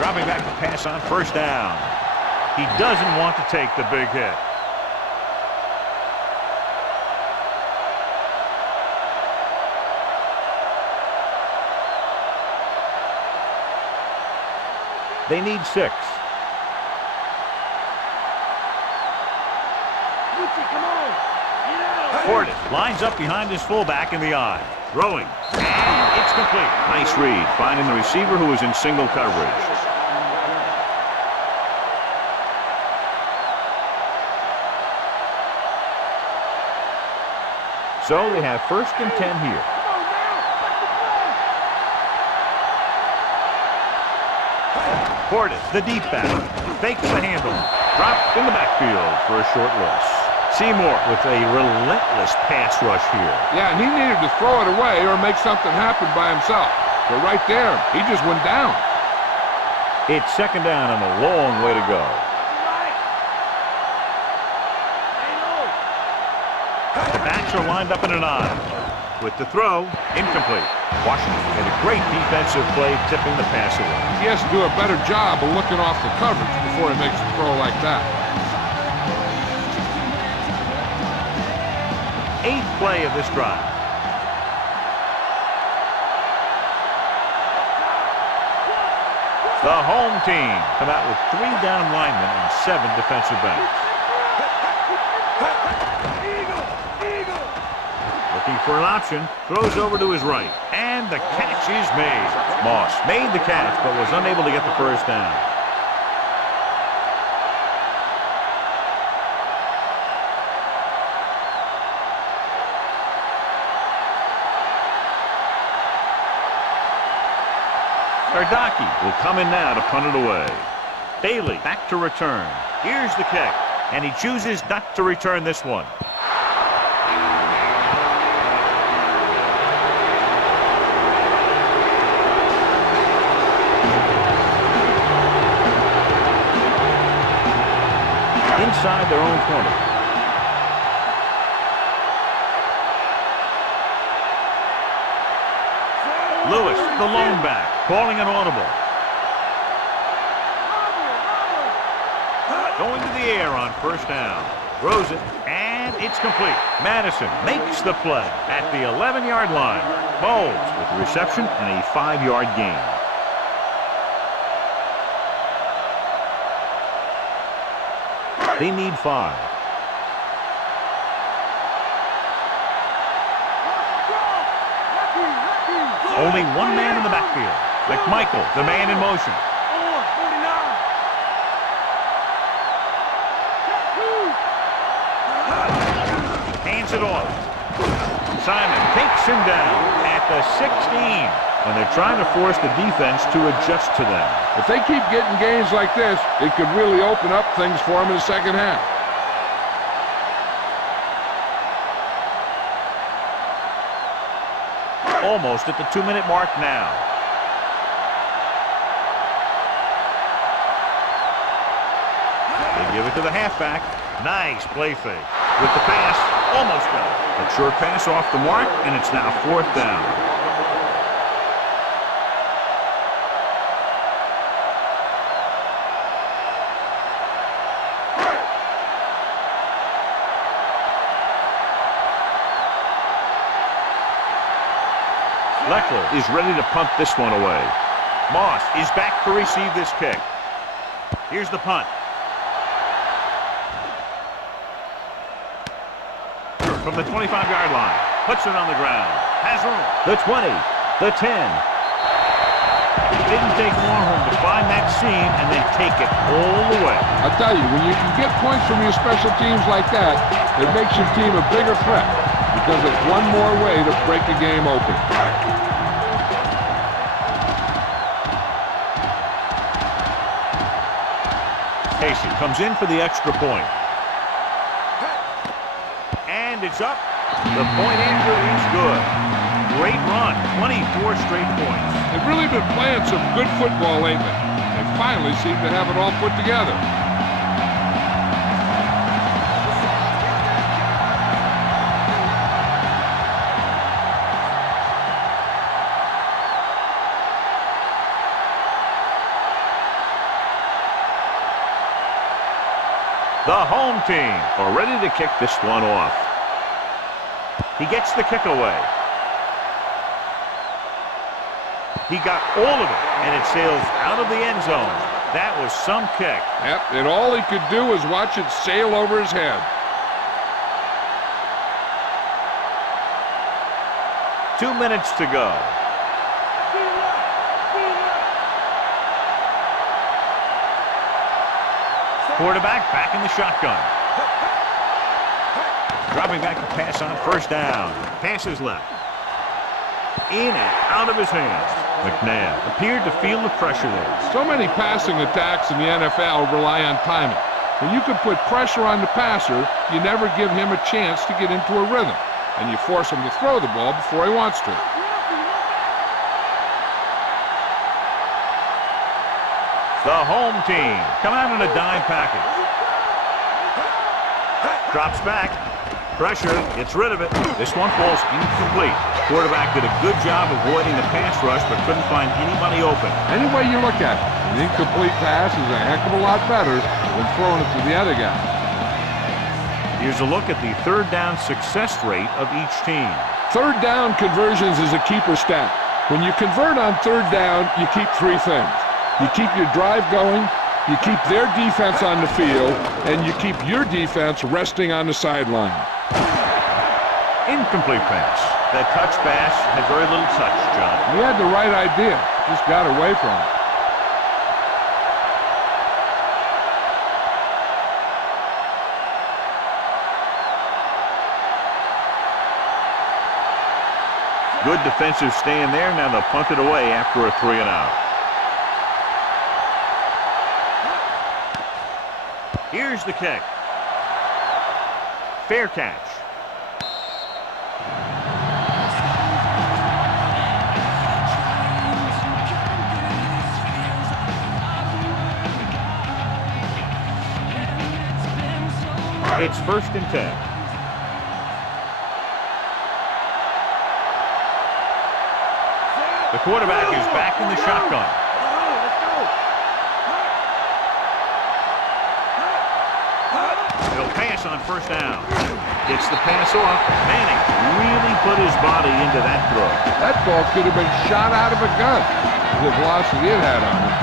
Dropping back to pass on 1st down. He doesn't want to take the big hit. They need 6. Portis lines up behind his fullback in the eye. Throwing. And it's complete. Nice read, finding the receiver who is in single coverage. So they have 1st and 10 here. Portis, the deep back, fakes the handle, dropped in the backfield for a short loss. Seymour with a relentless pass rush here. Yeah, and he needed to throw it away or make something happen by himself. But right there, he just went down. It's 2nd down and a long way to go. The backs are lined up in an eye. With the throw, incomplete. Washington made a great defensive play, tipping the pass away. He has to do a better job of looking off the coverage before he makes a throw like that. 8th play of this drive. The home team come out with 3 down linemen and 7 defensive backs. Looking for an option, throws over to his right, and the catch is made. Moss made the catch, but was unable to get the 1st down. Kardaki will come in now to punt it away. Bailey back to return. Here's the kick, and he chooses not to return this one. inside their own 20. Lewis, the lone back, calling an audible. Going to the air on first down. Throws it, and it's complete. Madison makes the play at the 11-yard line. Bowles with the reception and a 5-yard gain. They need 5. Only one man in the backfield. McMichael, the man in motion. Hands it off. Simon takes him down at the 16. And they're trying to force the defense to adjust to them. If they keep getting gains like this, it could really open up things for them in the second half. Almost at the 2-minute mark now. They give it to the halfback. Nice play fake. With the pass, almost got it. A short pass off the mark, and it's now 4th down. Leckler is ready to punt this one away. Moss is back to receive this kick. Here's the punt. From the 25-yard line. Puts it on the ground. Has room. The 20. The 10. It didn't take Warholm to find that seam and then take it all the way. I'll tell you, when you can get points from your special teams like that, it makes your team a bigger threat because it's one more way to break the game open. Casey comes in for the extra point. And it's up. The point after is good. Great run. 24 straight points. They've really been playing some good football lately. They finally seem to have it all put together. The home team are ready to kick this one off. He gets the kick away. He got all of it, and it sails out of the end zone. That was some kick. Yep, and all he could do was watch it sail over his head. 2 minutes to go. Quarterback back in the shotgun. Dropping back to pass on first down. Pass is left. In and out of his hands. McNabb appeared to feel the pressure there. So many passing attacks in the NFL rely on timing. When you can put pressure on the passer, you never give him a chance to get into a rhythm, and you force him to throw the ball before he wants to. The home team come out in a dime package. Drops back. Pressure, gets rid of it. This one falls incomplete. Quarterback did a good job avoiding the pass rush, but couldn't find anybody open. Any way you look at it, an incomplete pass is a heck of a lot better than throwing it to the other guy. Here's a look at the third down success rate of each team. Third down conversions is a keeper stat. When you convert on third down, you keep 3 things. You keep your drive going, you keep their defense on the field, and you keep your defense resting on the sideline. Incomplete pass. That touch pass had very little touch, John. He had the right idea, just got away from it. Good defensive stand there. Now they'll punt it away after a 3 and out. Here's the kick. Fair catch. It's 1st and 10. The quarterback is back in the shotgun. He'll pass on 1st down. Gets the pass off. Manning really put his body into that throw. That ball could have been shot out of a gun. The velocity it had on it.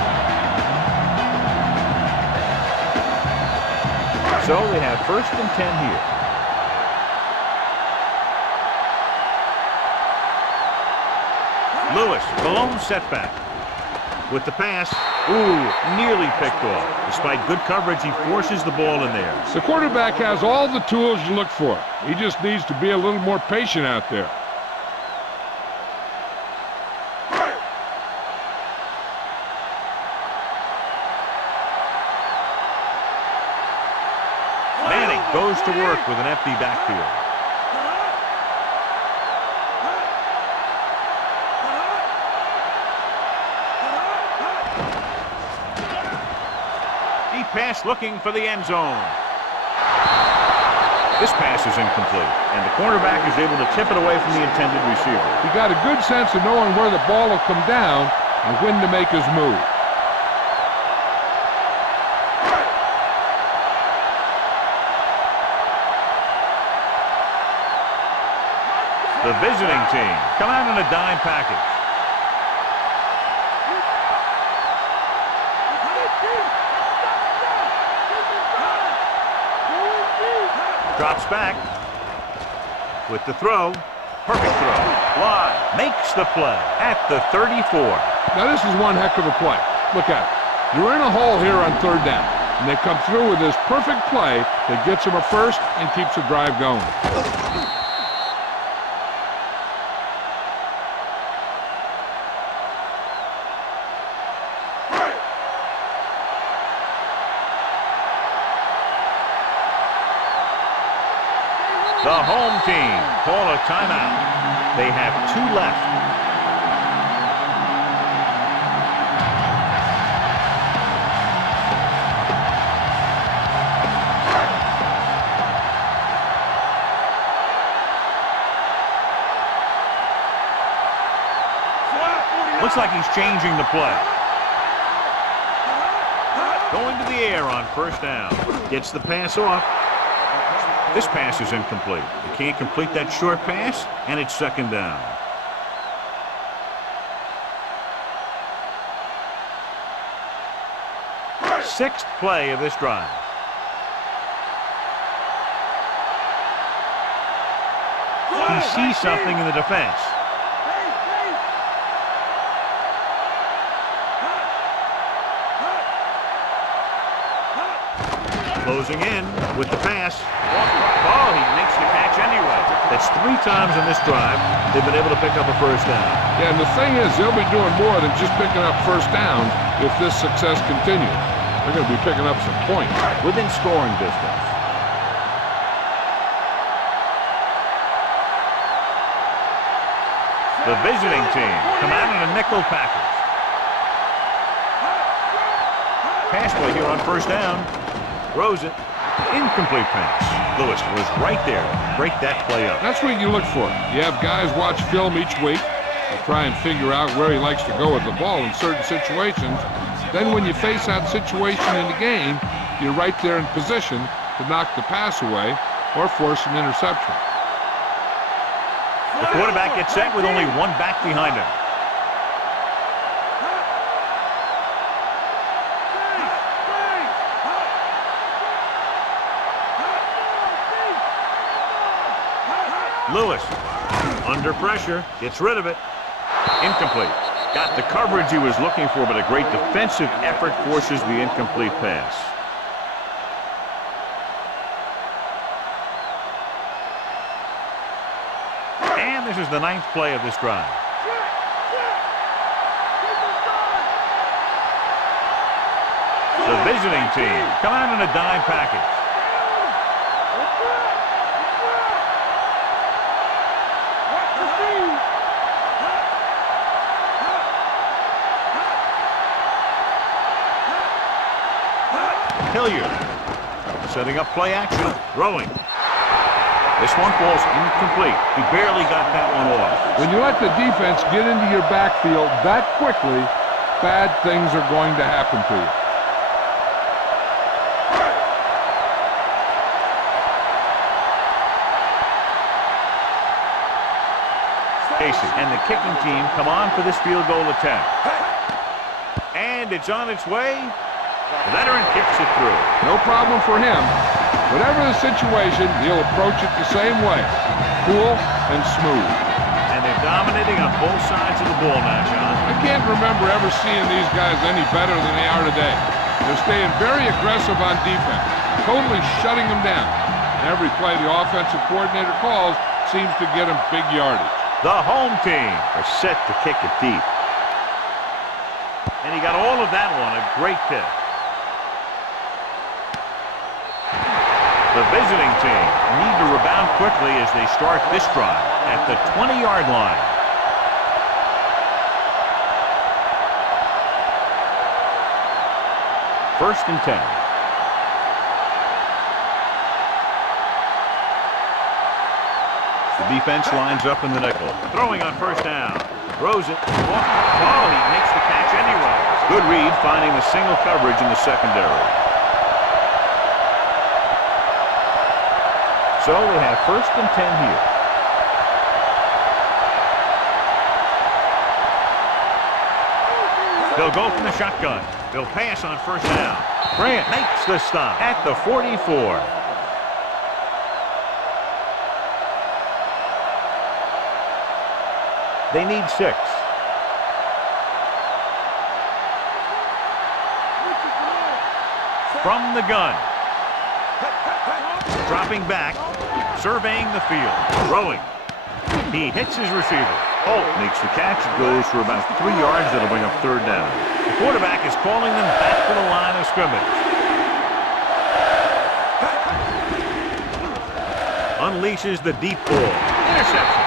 So they have 1st and 10 here. Lewis, the lone setback. With the pass, nearly picked off. Despite good coverage, he forces the ball in there. The quarterback has all the tools you look for. He just needs to be a little more patient out there. Manning goes to work with an empty backfield. Pass looking for the end zone. This pass is incomplete, and the cornerback is able to tip it away from the intended receiver. He got a good sense of knowing where the ball will come down and when to make his move. The visiting team come out in a dime package. Drops back with the throw. Perfect throw. Fly. Makes the play at the 34. Now this is one heck of a play. Look at it. You're in a hole here on 3rd down, and they come through with this perfect play that gets them a first and keeps the drive going. The home team call a timeout. They have 2 left. Looks like he's changing the play. Going to the air on 1st down. Gets the pass off. This pass is incomplete. He can't complete that short pass, and it's 2nd down. Sixth play of this drive. He sees something in the defense. Closing in with the pass. Oh, he makes the catch anyway. That's 3 times in this drive they've been able to pick up a 1st down. Yeah, and the thing is, they'll be doing more than just picking up 1st downs if this success continues. They're going to be picking up some points. Within scoring distance. The visiting team come out in a nickel package. Pass play here on 1st down. Throws it. Incomplete pass. Lewis was right there to break that play up. That's what you look for. You have guys watch film each week to try and figure out where he likes to go with the ball in certain situations. Then when you face that situation in the game, you're right there in position to knock the pass away or force an interception. The quarterback gets set with only 1 back behind him. Lewis, under pressure, gets rid of it. Incomplete. Got the coverage he was looking for, but a great defensive effort forces the incomplete pass. And this is the 9th play of this drive. The visiting team come out in a dime package. Hilliard Setting up play action. Throwing. This one falls incomplete. He barely got that one off. When you let the defense get into your backfield that quickly, bad things are going to happen to you. Casey and the kicking team come on for this field goal attempt. And it's on its way. The veteran kicks it through. No problem for him. Whatever the situation, he'll approach it the same way. Cool and smooth. And they're dominating on both sides of the ball now, John. I can't remember ever seeing these guys any better than they are today. They're staying very aggressive on defense, totally shutting them down. And every play the offensive coordinator calls seems to get them big yardage. The home team are set to kick it deep. And he got all of that one. A great kick. The visiting team need to rebound quickly as they start this drive at the 20-yard line. First and 10. The defense lines up in the nickel. Throwing on first down. Throws it. Oh, he makes the catch anyway. Good read finding the single coverage in the secondary. So they have first and 10 here. They'll go from the shotgun. They'll pass on first down. Grant makes the stop at the 44. They need 6. From the gun. Dropping back, surveying the field, throwing. He hits his receiver. Holt makes the catch. It goes for about 3 yards. That'll bring up third down. The quarterback is calling them back to the line of scrimmage. Unleashes the deep ball. Interception.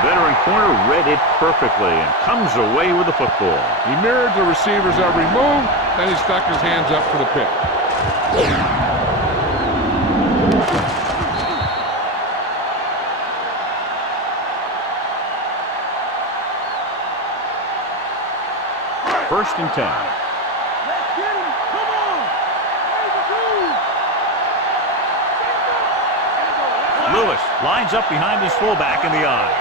The veteran corner read it perfectly and comes away with the football. He mirrored the receiver's every move, then he stuck his hands up for the pick. First and 10. Let's get him. Come on. Lewis lines up behind his fullback in the eye.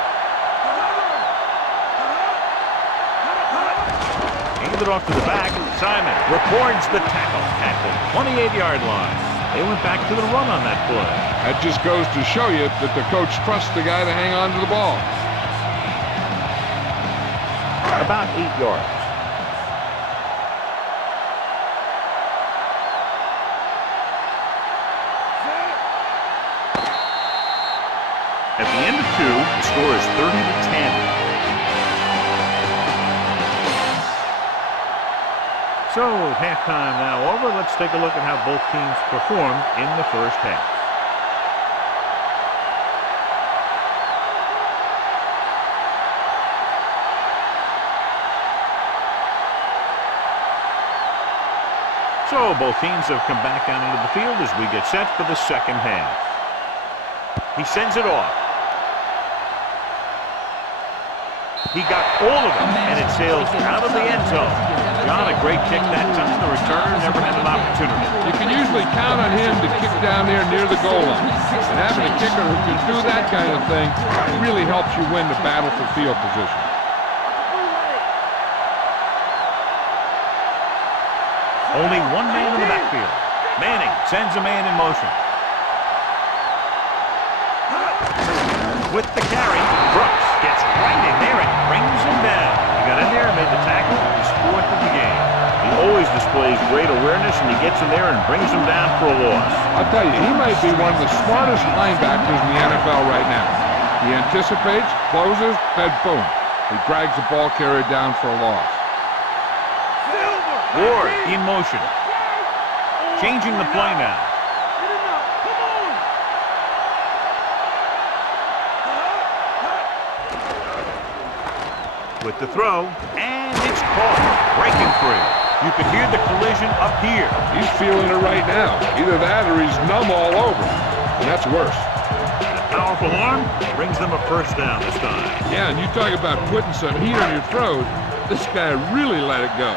Handed it off to the back. Simon records the tackle at the 28-yard line. They went back to the run on that play. That just goes to show you that the coach trusts the guy to hang on to the ball. About 8 yards. At the end of 2, the score is 30-10. So, halftime now over. Let's take a look at how both teams performed in the first half. So, both teams have come back out into the field as we get set for the second half. He sends it off. He got all of it, and it sails out of the end zone. John, a great kick that time. The returner never had an opportunity. You can usually count on him to kick down there near the goal line. And having a kicker who can do that kind of thing really helps you win the battle for field position. Only one man in the backfield. Manning sends a man in motion. With the carry, Brooks gets right in there and brings him down. He got in there and made the tackle. He's 4th of the game. He always displays great awareness, and he gets in there and brings him down for a loss. I'll tell you, he might be one of the smartest linebackers in the NFL right now. He anticipates, closes, then boom. He drags the ball carrier down for a loss. Ward in motion. Changing the play now. With the throw, and it's caught. Breaking free. You can hear the collision up here. He's feeling it right now. Either that or he's numb all over. And that's worse. And a powerful arm brings them a first down this time. Yeah, and you talk about putting some heat on your throat. This guy really let it go.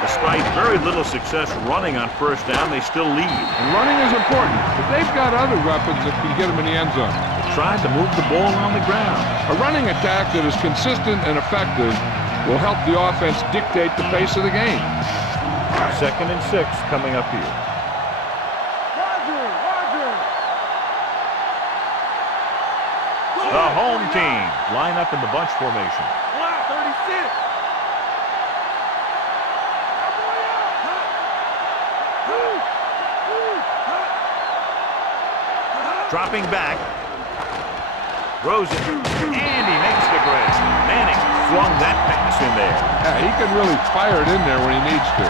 Despite very little success running on first down, they still lead. And running is important, but they've got other weapons that can get them in the end zone. They tried to move the ball on the ground. A running attack that is consistent and effective will help the offense dictate the pace of the game. 2nd and 6 coming up here. The home team line up in the bunch formation. 36. Dropping back. Rosen. And he makes the grab. Manning flung that pass in there. Yeah, he can really fire it in there when he needs to.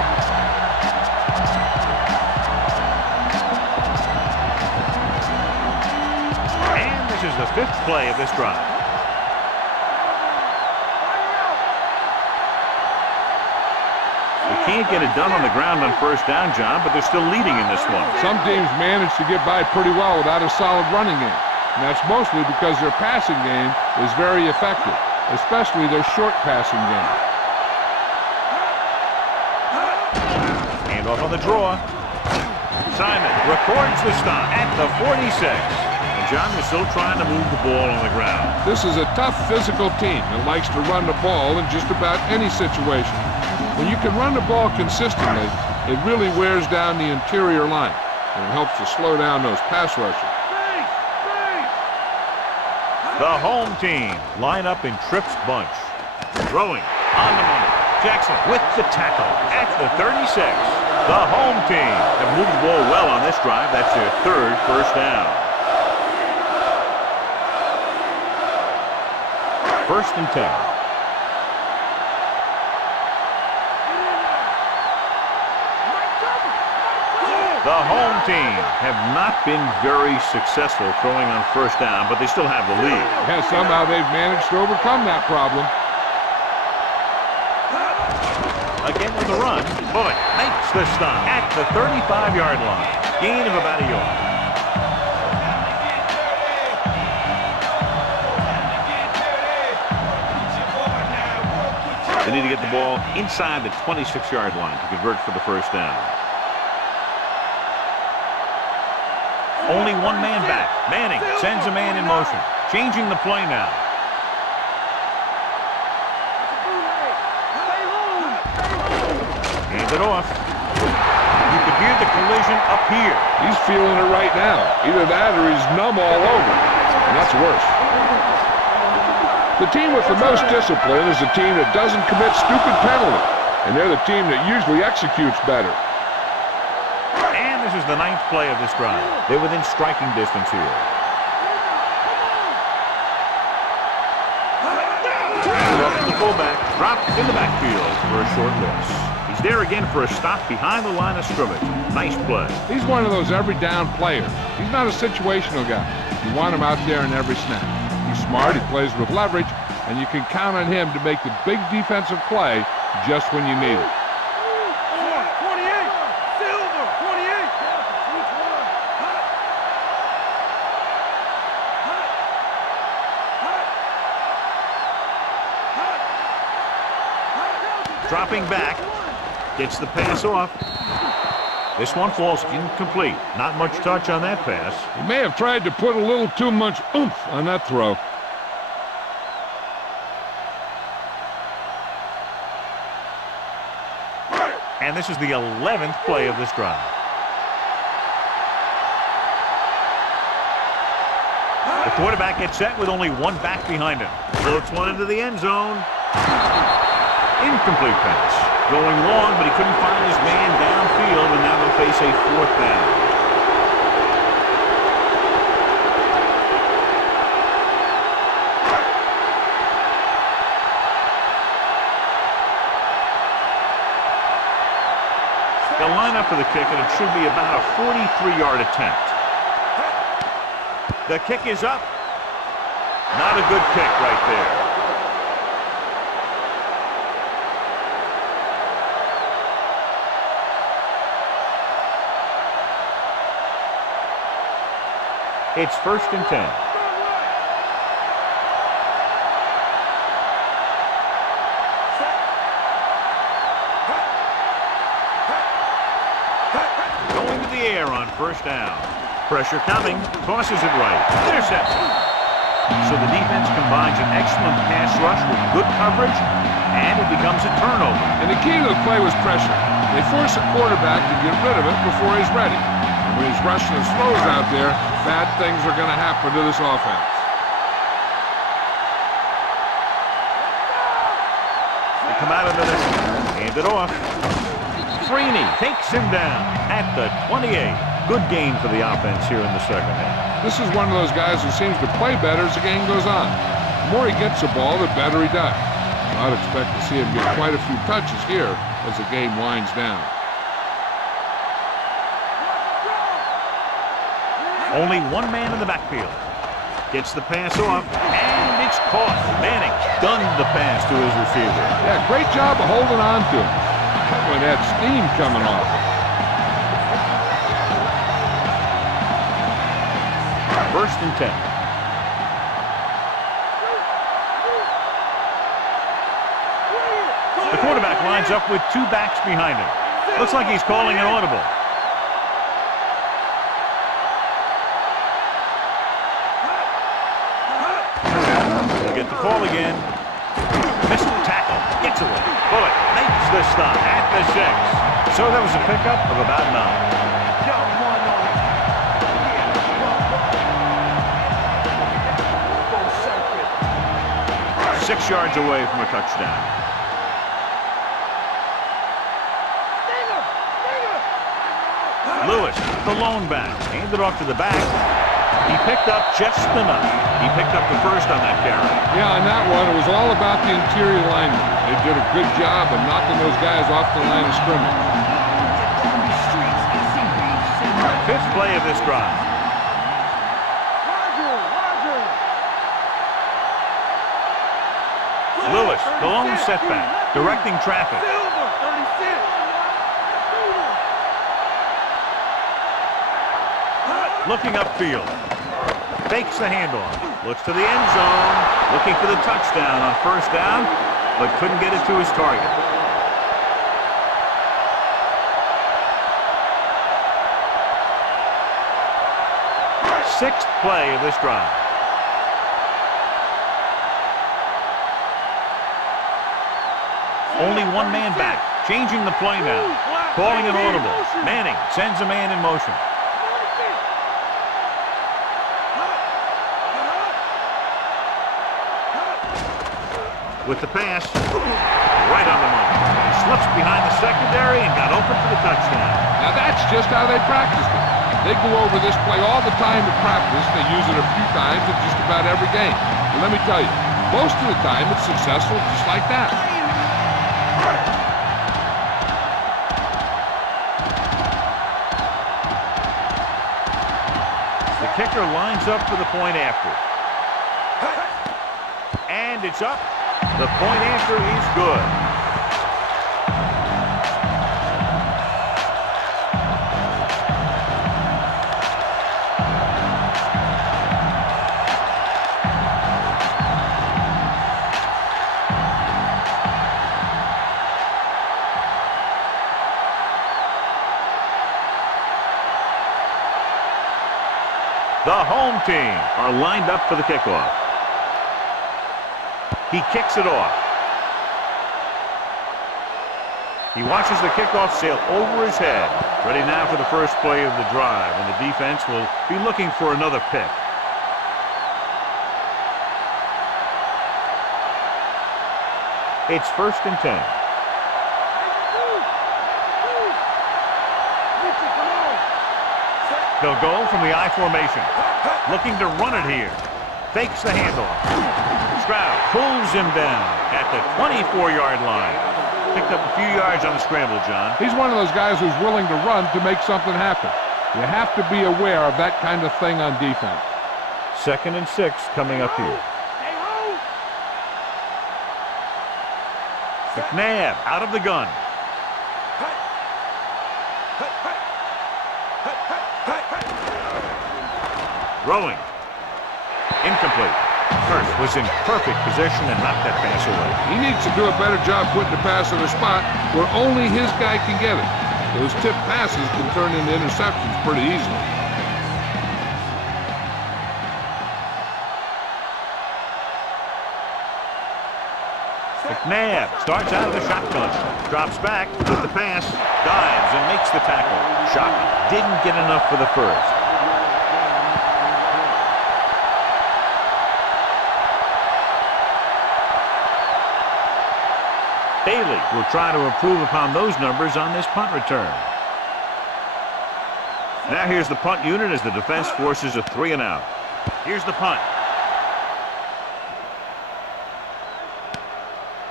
And this is the 5th play of this drive. They can't get it done on the ground on first down, John, but they're still leading in this one. Some teams manage to get by pretty well without a solid running game. And that's mostly because their passing game is very effective, especially their short passing game. Hand off on the draw. Simon records the stop at the 46. And John was still trying to move the ball on the ground. This is a tough physical team that likes to run the ball in just about any situation. When you can run the ball consistently, it really wears down the interior line, and it helps to slow down those pass rushers. The home team line up in Tripp's bunch. Throwing on the money. Jackson with the tackle at the 36. The home team have moved the ball well on this drive. That's their 3rd first down. 1st and 10. The home team have not been very successful throwing on first down, but they still have the lead. Yeah, somehow they've managed to overcome that problem. Again with the run. Bullock makes the stop at the 35-yard line. Gain of about a yard. They need to get the ball inside the 26-yard line to convert for the first down. Only one man back. Manning sends a man in motion. Changing the play now. Hands it off. You could hear the collision up here. He's feeling it right now. Either that or he's numb all over. And that's worse. The team with the most discipline is the team that doesn't commit stupid penalties. And they're the team that usually executes better. This is the 9th play of this drive. They're within striking distance here. The fullback dropped in the backfield for a short loss. He's there again for a stop behind the line of scrimmage. Nice play. He's one of those every down players. He's not a situational guy. You want him out there in every snap. He's smart, he plays with leverage, and you can count on him to make the big defensive play just when you need it. Dropping back, gets the pass off. This one falls incomplete. Not much touch on that pass. He may have tried to put a little too much oomph on that throw. And this is the 11th play of this drive. The quarterback gets set with only one back behind him. Floats one into the end zone. Incomplete pass. Going long, but he couldn't find his man downfield, and now they'll face a 4th down. They'll line up for the kick, and it should be about a 43-yard attempt. The kick is up. Not a good kick right there. It's 1st and 10. Going to the air on 1st down. Pressure coming. Tosses it right. Interception. So the defense combines an excellent pass rush with good coverage, and it becomes a turnover. And the key to the play was pressure. They force the quarterback to get rid of it before he's ready. And when he's rushing his throws out there, bad things are going to happen to this offense. They come out of the hand it off. Freeney takes him down at the 28. Good gain for the offense here in the second half. This is one of those guys who seems to play better as the game goes on. The more he gets the ball, the better he does. I'd expect to see him get quite a few touches here as the game winds down. Only one man in the backfield. Gets the pass off, and it's caught. Manning gunned the pass to his receiver. Yeah, great job of holding on to him when that steam coming off. First and 10. The quarterback lines up with 2 backs behind him. Looks like he's calling an audible. He'll get the call again. Missed the tackle. Gets away. Bullock makes the stop at the 6. So that was a pickup of about 9. 6 yards away from a touchdown. Lewis, the lone back, handed off to the back. He picked up just enough. He picked up the first on that carry. Yeah, on that one, it was all about the interior linemen. They did a good job of knocking those guys off the line of scrimmage. 5th play of this drive. Lewis, the lone setback, directing traffic. Looking upfield. Fakes the handoff. Looks to the end zone. Looking for the touchdown on 1st down, but couldn't get it to his target. 6th play of this drive. Only one man back, changing the play now. Calling an audible. Manning sends a man in motion. With the pass, right on the money. He slips behind the secondary and got open for the touchdown. Now that's just how they practiced it. They go over this play all the time in practice. They use it a few times in just about every game. But let me tell you, most of the time it's successful just like that. The kicker lines up for the point after. And it's up. The point after is good. The home team are lined up for the kickoff. He kicks it off. He watches the kickoff sail over his head. Ready now for the first play of the drive, and the defense will be looking for another pick. It's 1st and 10. They'll go from the I formation. Looking to run it here. Fakes the handoff. Stroud pulls him down at the 24-yard line. Picked up a few yards on the scramble, John. He's one of those guys who's willing to run to make something happen. You have to be aware of that kind of thing on defense. 2nd and 6 coming up here. McNabb out of the gun. Throwing. Incomplete. Hurst was in perfect position and knocked that pass away. He needs to do a better job putting the pass in a spot where only his guy can get it. Those tip passes can turn into interceptions pretty easily. McNabb starts out of the shotgun. Drops back with the pass. Dives and makes the tackle. Shocking. Didn't get enough for the first. Bailey will try to improve upon those numbers on this punt return. Now here's the punt unit as the defense forces a 3-and-out. Here's the punt.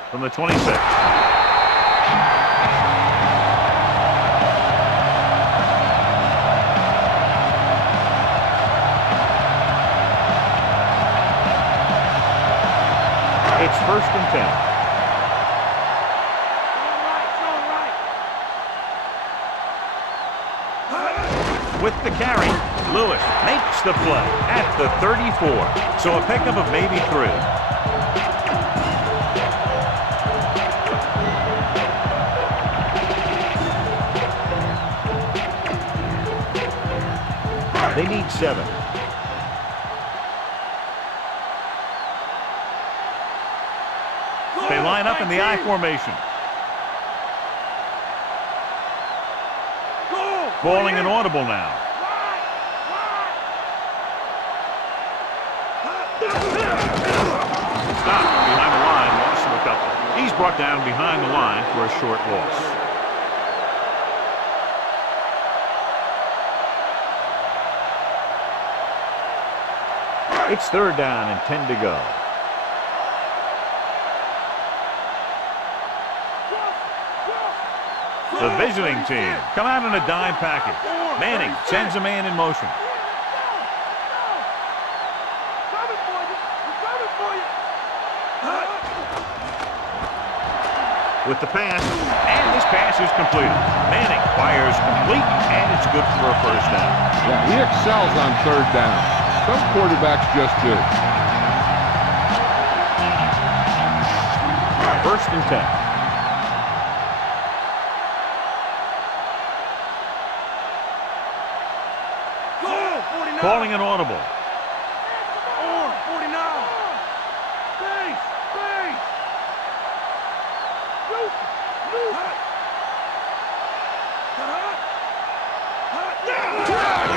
From the 26. It's 1st and 10. With the carry, Lewis makes the play at the 34. So a pickup of maybe 3. They need 7. They line up in the I formation. Calling an audible now. Stop behind the line, loss of a couple. He's brought down behind the line for a short loss. It's 3rd down and 10 to go. The visiting team come out in a dime package. Manning sends a man in motion. With the pass, and this pass is completed. Manning fires complete, and it's good for a 1st down. Yeah, he excels on 3rd down. Some quarterbacks just do. 1st and 10. Calling an audible.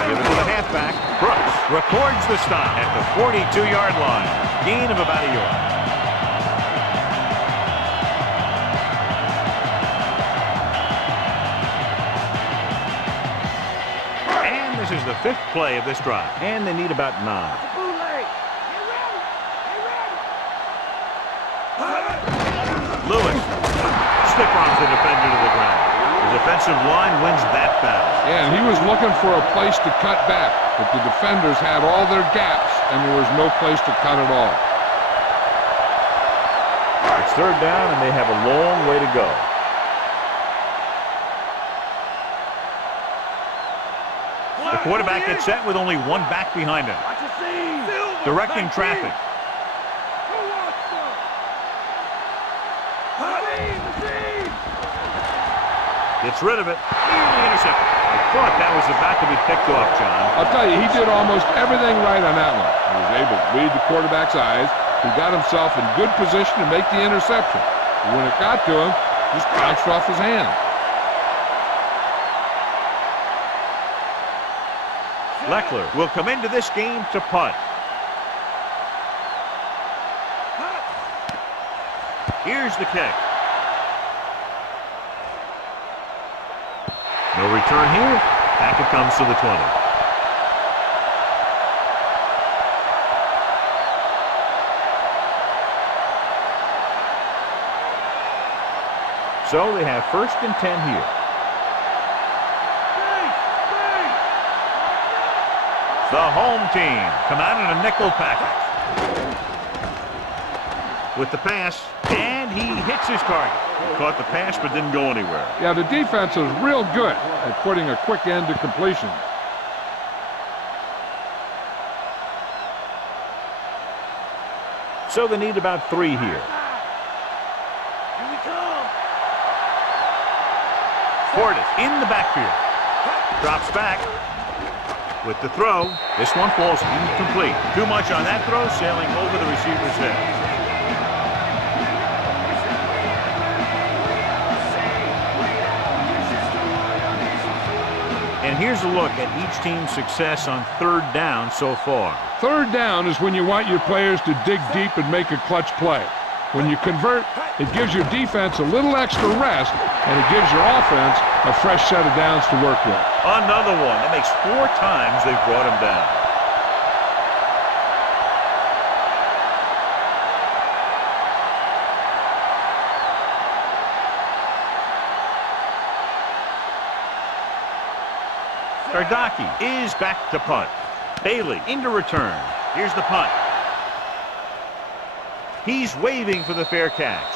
Give it to the halfback. Brooks records the stop at the 42-yard line. Gain of about a yard. This is the 5th play of this drive, and they need about 9. Lewis stiff-arms the defender to the ground. The defensive line wins that battle. Yeah, and he was looking for a place to cut back, but the defenders had all their gaps, and there was no place to cut at all. It's 3rd down, and they have a long way to go. The quarterback gets set with only 1 back behind him. Directing traffic. Gets rid of it. Easily intercepted. I thought that was about to be picked off, John. I'll tell you, he did almost everything right on that one. He was able to read the quarterback's eyes. He got himself in good position to make the interception. And when it got to him, just bounced off his hand. Leckler will come into this game to punt. Here's the kick. No return here. Back it comes to the 20. So they have 1st and 10 here. The home team come out in a nickel package. With the pass, and he hits his target. He caught the pass but didn't go anywhere. Yeah, the defense is real good at putting a quick end to completion. So they need about 3 here. Here we come. Portis in the backfield. Drops back with the throw. This one falls incomplete. Too much on that throw, sailing over the receiver's head. And here's a look at each team's success on 3rd down so far. 3rd down is when you want your players to dig deep and make a clutch play. When you convert, it gives your defense a little extra rest, and it gives your offense a fresh set of downs to work with. Another one. That makes 4 times they've brought him down. Gardocki is back to punt. Bailey into return. Here's the punt. He's waving for the fair catch.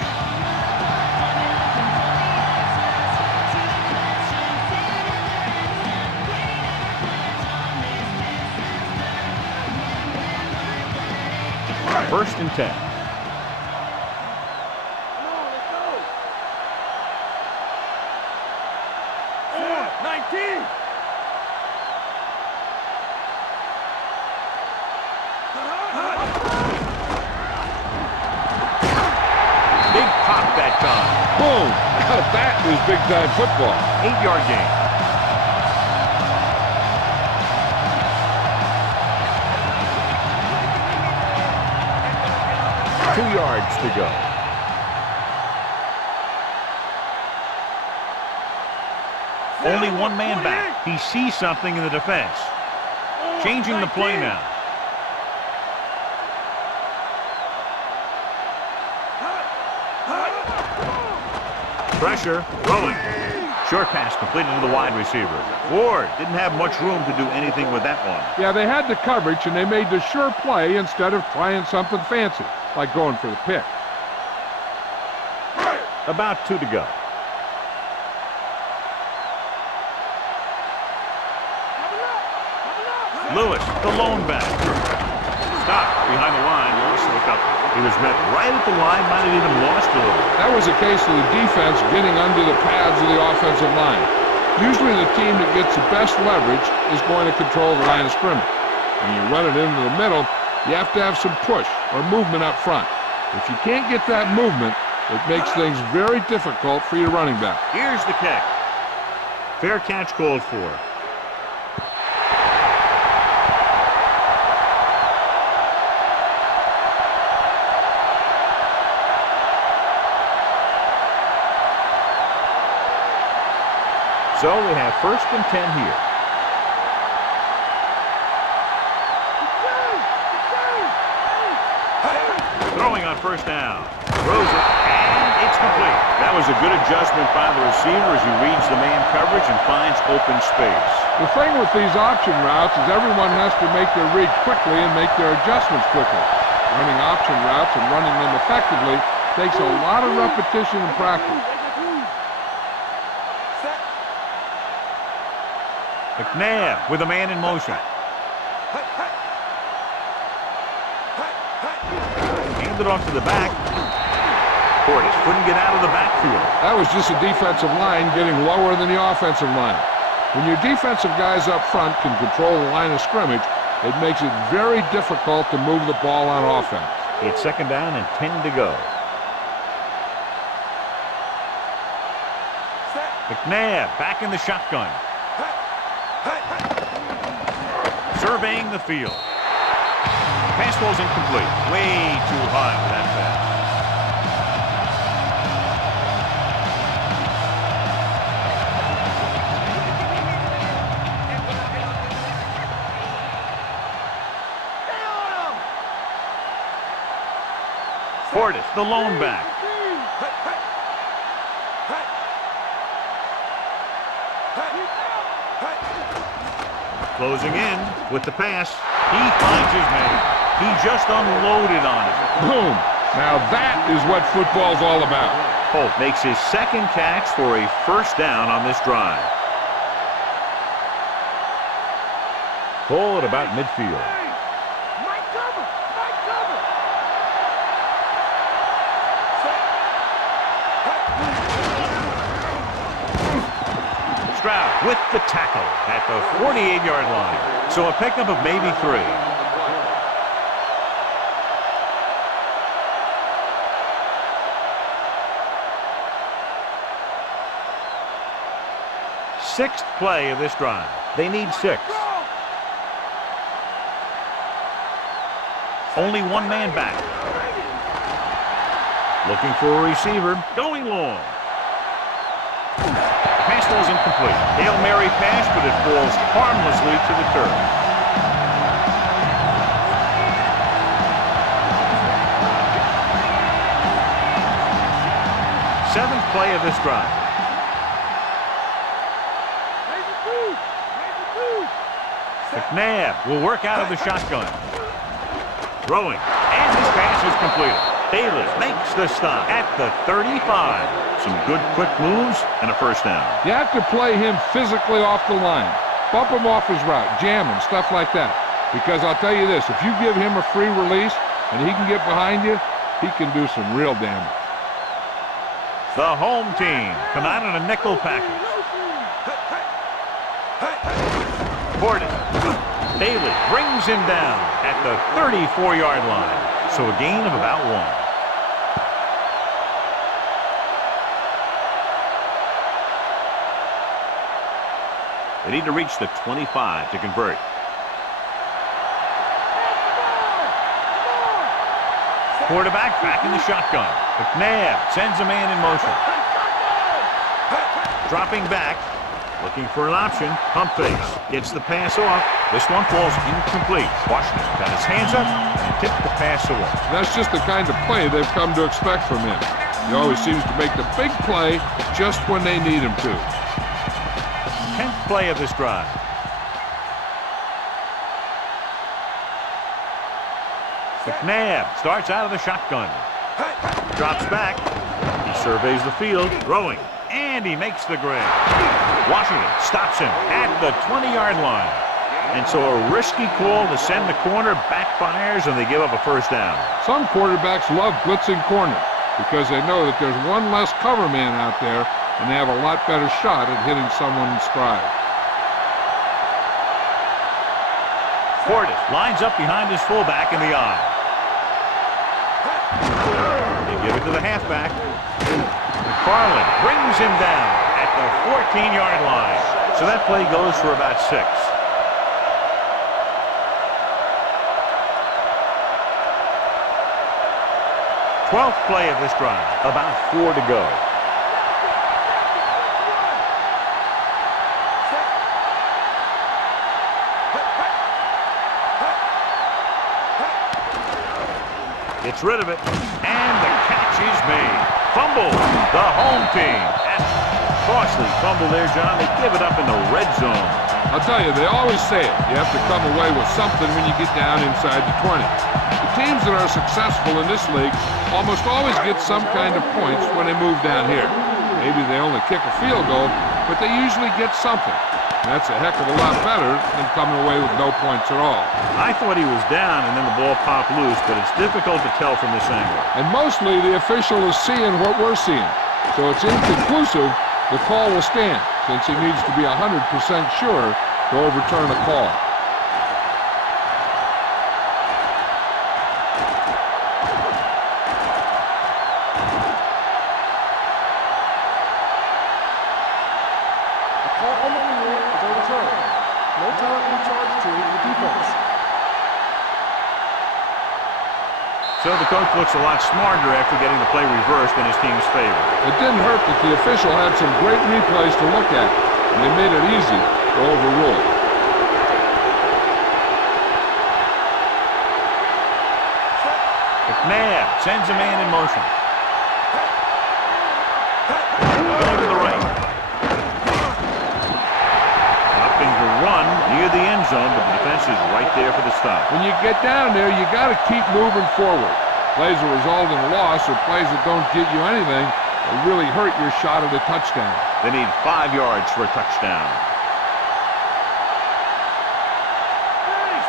First and 10. Come on, let's go. 19. Big pop that time. Boom! That is big-time football. 8-yard gain. Two yards to go. Only one man back. He sees something in the defense. Changing the play now. Pressure, rolling. Short pass completed to the wide receiver. Ward didn't have much room to do anything with that one. Yeah, they had the coverage, and they made the sure play instead of trying something fancy, like going for the pick. About 2 to go. Lewis, the lone back. Stopped behind the line. Look up. He was met right at the line. Might have even lost a little. That was a case of the defense getting under the pads of the offensive line. Usually the team that gets the best leverage is going to control the line of scrimmage. When you run it into the middle, you have to have some push or movement up front. If you can't get that movement, it makes things very difficult for your running back. Here's the kick. Fair catch called for. So we have first and 10 here. Throwing on first down. Throws it, and it's complete. That was a good adjustment by the receiver as he reads the man coverage and finds open space. The thing with these option routes is everyone has to make their read quickly and make their adjustments quickly. Running option routes and running them effectively takes a lot of repetition and practice. McNabb with a man in motion. Handed off to the back. Portis couldn't get out of the backfield. That was just a defensive line getting lower than the offensive line. When your defensive guys up front can control the line of scrimmage, it makes it very difficult to move the ball on offense. It's second down and 10 to go. McNabb back in the shotgun. Surveying the field. Pass ball's incomplete. Way too high with that pass. Portis, the lone back. Closing in with the pass. He finds his man. He just unloaded on him. Boom! Now that is what football's all about. Holt makes his second catch for a first down on this drive. Ball at about midfield. with the tackle at the 48-yard line. So a pickup of maybe 3. Sixth play of this drive. They need 6. Only one man back. Looking for a receiver. Going long. Pass falls incomplete. Hail Mary pass, but it falls harmlessly to the turf. Seventh play of this drive. McNabb will work out of the shotgun. Throwing. And this pass is completed. Bailey makes the stop at the 35. Some good quick moves and a first down. You have to play him physically off the line. Bump him off his route, jam him, stuff like that. Because I'll tell you this, if you give him a free release and he can get behind you, he can do some real damage. The home team come out in a nickel package. Gordon. Bailey brings him down at the 34-yard line. So a gain of about 1. They need to reach the 25 to convert. Quarterback back in the shotgun. McNabb sends a man in motion. Dropping back. Looking for an option. Pump fakes. Gets the pass off. This one falls incomplete. Washington got his hands up and tipped the pass away. That's just the kind of play they've come to expect from him. He always seems to make the big play just when they need him to. 10th play of this drive. McNabb starts out of the shotgun. Drops back. He surveys the field. Throwing. And he makes the grab. Washington stops him at the 20-yard line. And so a risky call to send the corner backfires, and they give up a first down. Some quarterbacks love blitzing corners because they know that there's one less cover man out there, and they have a lot better shot at hitting someone in stride. Portis lines up behind his fullback in the eye. They give it to the halfback. McFarland brings him down at the 14-yard line. So that play goes for about 6. Twelfth play of this drive. About 4 to go. Gets rid of it. And the catch is made. Fumble. The home team. And costly fumble there, John. They give it up in the red zone. I'll tell you, they always say it. You have to come away with something when you get down inside the 20. The teams that are successful in this league almost always get some kind of points when they move down here. Maybe they only kick a field goal, but they usually get something. That's a heck of a lot better than coming away with no points at all. I thought he was down and then the ball popped loose, but it's difficult to tell from this angle. And mostly the official is seeing what we're seeing. So it's inconclusive. The call will stand since he needs to be 100% sure to overturn a call. So the coach looks a lot smarter after getting the play reversed in his team's favor. It didn't hurt that the official had some great replays to look at, and they made it easy to overrule. McNabb sends a man in motion. Going to the right. Opting to run near the end zone, but the defense is right there for the stop. When you get down there, you got to keep moving forward. Plays that result in a loss or plays that don't get you anything will really hurt your shot at a touchdown. They need 5 yards for a touchdown.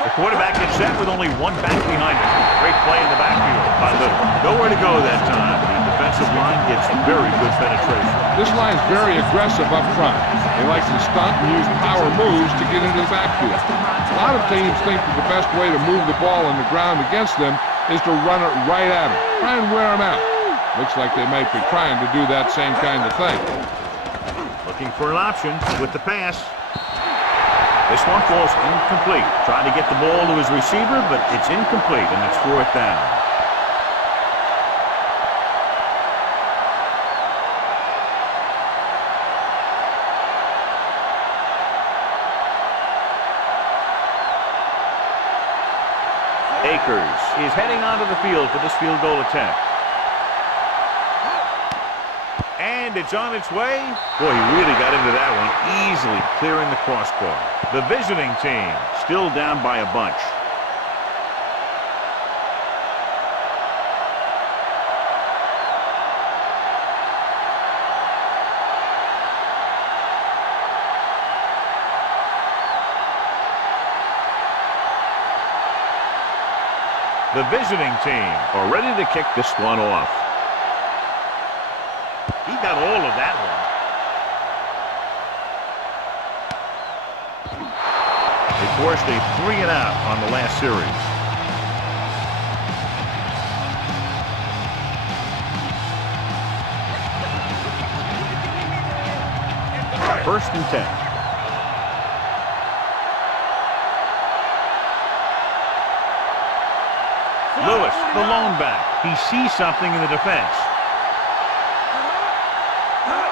The quarterback gets set with only one back behind him. Great play in the backfield by Little. Nowhere to go that time. The defense defensive line gets very good penetration. This line's very aggressive up front. They like to stunt and use power moves to get into the backfield. A lot of teams think that the best way to move the ball on the ground against them is to run it right at them. Try and wear them out. Looks like they might be trying to do that same kind of thing. Looking for an option with the pass. This one falls incomplete. Trying to get the ball to his receiver, but it's incomplete, and it's 4th down. Akers is heading onto the field for this field goal attempt. And it's on its way. Boy, he really got into that one, easily clearing the crossbar. The visiting team still down by a bunch. The visiting team are ready to kick this one off. He got all of that one. They forced a 3-and-out on the last series. First and 10. Lewis, the lone back. He sees something in the defense.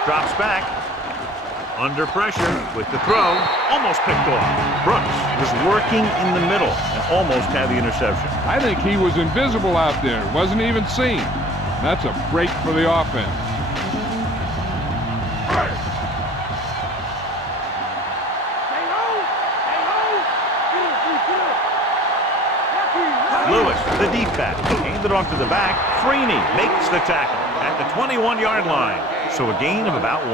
Drops back. Under pressure with the throw. Almost picked off. Brooks was working in the middle and almost had the interception. I think he was invisible out there. Wasn't even seen. That's a break for the offense. Lewis, the deep back, handed off to the back. Freeney makes the tackle at the 21-yard line. So a gain of about 1.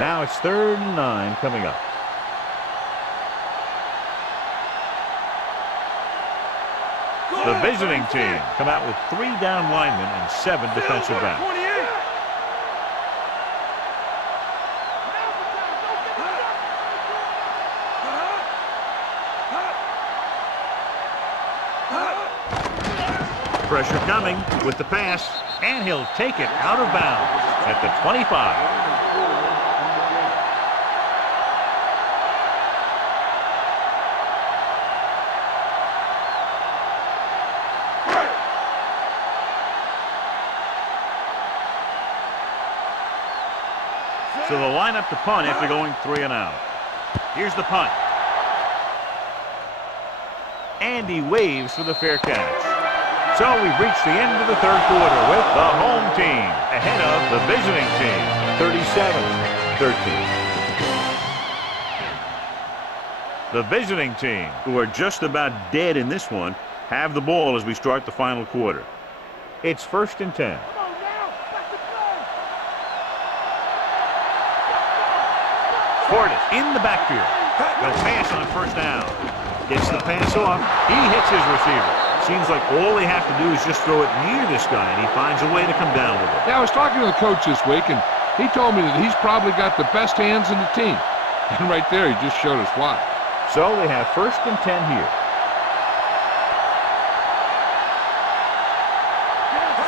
Now it's 3rd and 9 coming up. The visiting team come out with 3 down linemen and 7 defensive backs. Pressure coming with the pass, and he'll take it out of bounds at the 25. So they'll line up to punt after going 3-and-out. Here's the punt. And he waves for the fair catch. So we've reached the end of the 3rd quarter with the home team ahead of the visiting team, 37-13. The visiting team, who are just about dead in this one, have the ball as we start the final quarter. It's 1st and 10. Portis in the backfield. They'll pass on 1st down. Gets the pass off. He hits his receiver. Seems like all they have to do is just throw it near this guy, and he finds a way to come down with it. Yeah, I was talking to the coach this week, and he told me that he's probably got the best hands in the team. And right there, he just showed us why. So they have 1st and 10 here.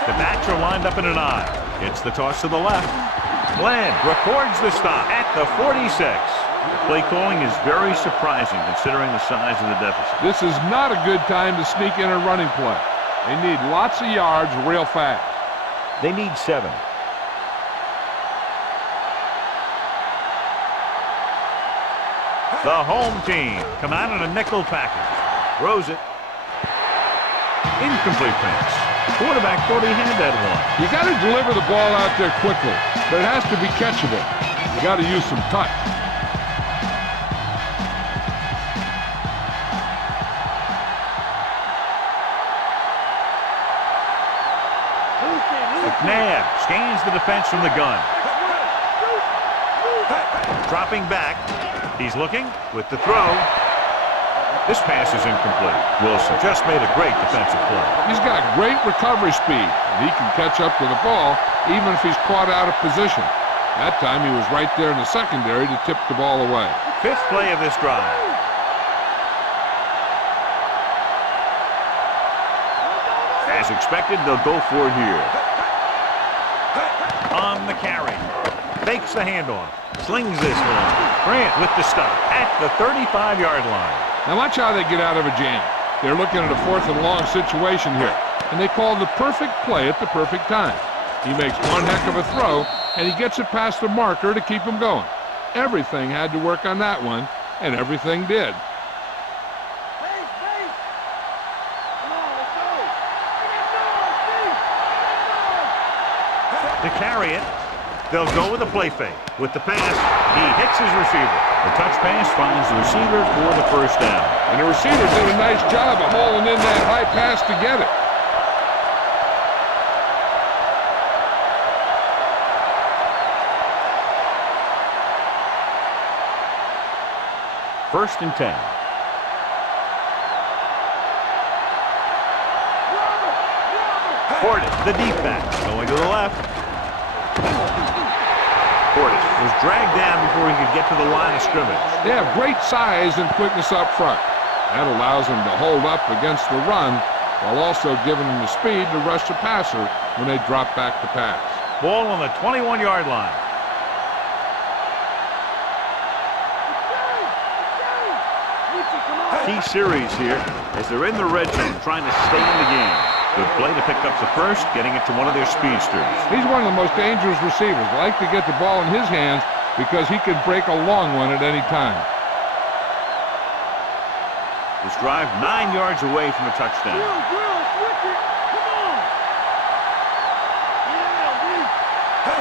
The backs are lined up in an I. It's the toss to the left. Glenn records the stop at the 46. The play calling is very surprising considering the size of the deficit. This is not a good time to sneak in a running play. They need lots of yards real fast. They need 7. The home team come out in a nickel package. Throws it. Incomplete pass. Quarterback thought he had that one. You got to deliver the ball out there quickly, but it has to be catchable. You got to use some touch. McNabb scans the defense from the gun. Dropping back. He's looking with the throw. This pass is incomplete. Wilson just made a great defensive play. He's got great recovery speed, and he can catch up to the ball even if he's caught out of position. That time he was right there in the secondary to tip the ball away. Fifth play of this drive. As expected, they'll go for it here. On the carry. Fakes the handoff. Slings this one. Grant with the stop at the 35-yard line. Now watch how they get out of a jam. They're looking at a 4th and long situation here, and they call the perfect play at the perfect time. He makes one heck of a throw, and he gets it past the marker to keep him going. Everything had to work on that one, and everything did. To carry it, they'll go with a play fake. With the pass, he hits his receiver. The touch pass finds the receiver for the first down. And the receiver did a nice job of hauling in that high pass to get it. First and 10. Portis, the deep back, going to the left. Portis was dragged down before he could get to the line of scrimmage. They have great size and quickness up front. That allows them to hold up against the run while also giving them the speed to rush the passer when they drop back to pass. Ball on the 21-yard line. Key series here as they're in the red zone trying to stay in the game. Good play to pick up the first, getting it to one of their speedsters. He's one of the most dangerous receivers. Like to get the ball in his hands because he can break a long one at any time. This drive 9 yards away from a touchdown.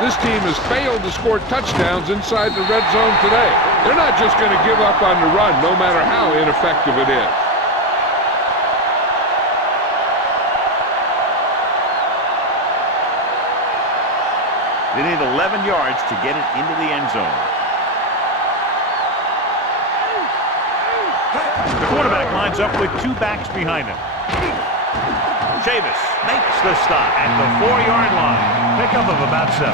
This team has failed to score touchdowns inside the red zone today. They're not just going to give up on the run, no matter how ineffective it is. They need 11 yards to get it into the end zone. The quarterback lines up with 2 backs behind him. Chavis makes the stop at the 4-yard line. Pickup of about 7.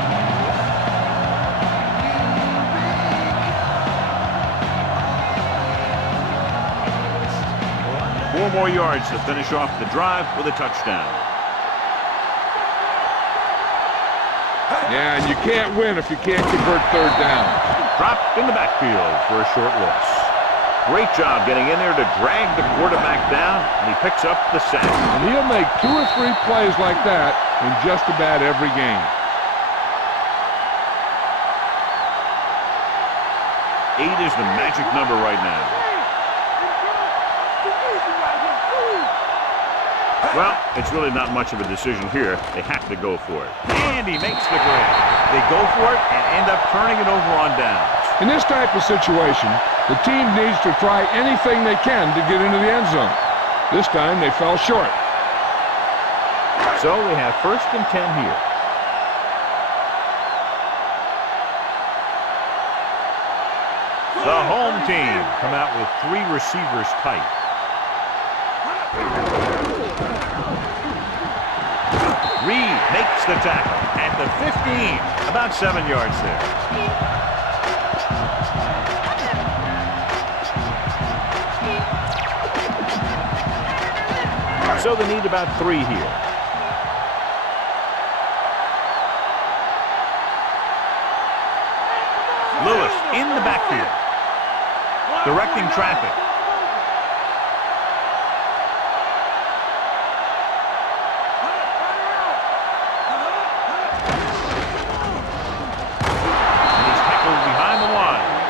Four more yards to finish off the drive with a touchdown. Yeah, and you can't win if you can't convert third down. Dropped in the backfield for a short loss. Great job getting in there to drag the quarterback down, and he picks up the sack. And he'll make 2 or 3 plays like that in just about every game. 8 is the magic number right now. Well, it's really not much of a decision here. They have to go for it. And he makes the grab. They go for it and end up turning it over on downs. In this type of situation, the team needs to try anything they can to get into the end zone. This time they fell short. So we have first and 10 here. The home team come out with 3 receivers tight. Reed makes the tackle at the 15, about 7 yards there. So they need about 3 here. Lewis in the backfield, directing traffic.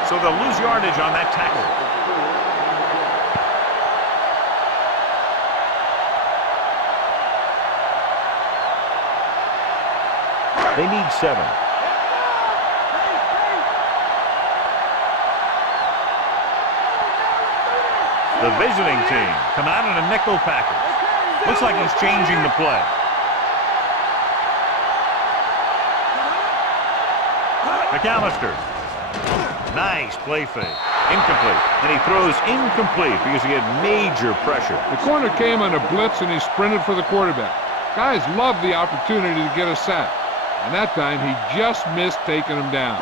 So they'll lose yardage on that tackle. They need 7. The visiting team come out in a nickel package. Looks like he's changing the play. McAllister. Nice play fake. Incomplete. And he throws incomplete because he had major pressure. The corner came on a blitz, and he sprinted for the quarterback. Guys love the opportunity to get a sack. And that time, he just missed taking him down.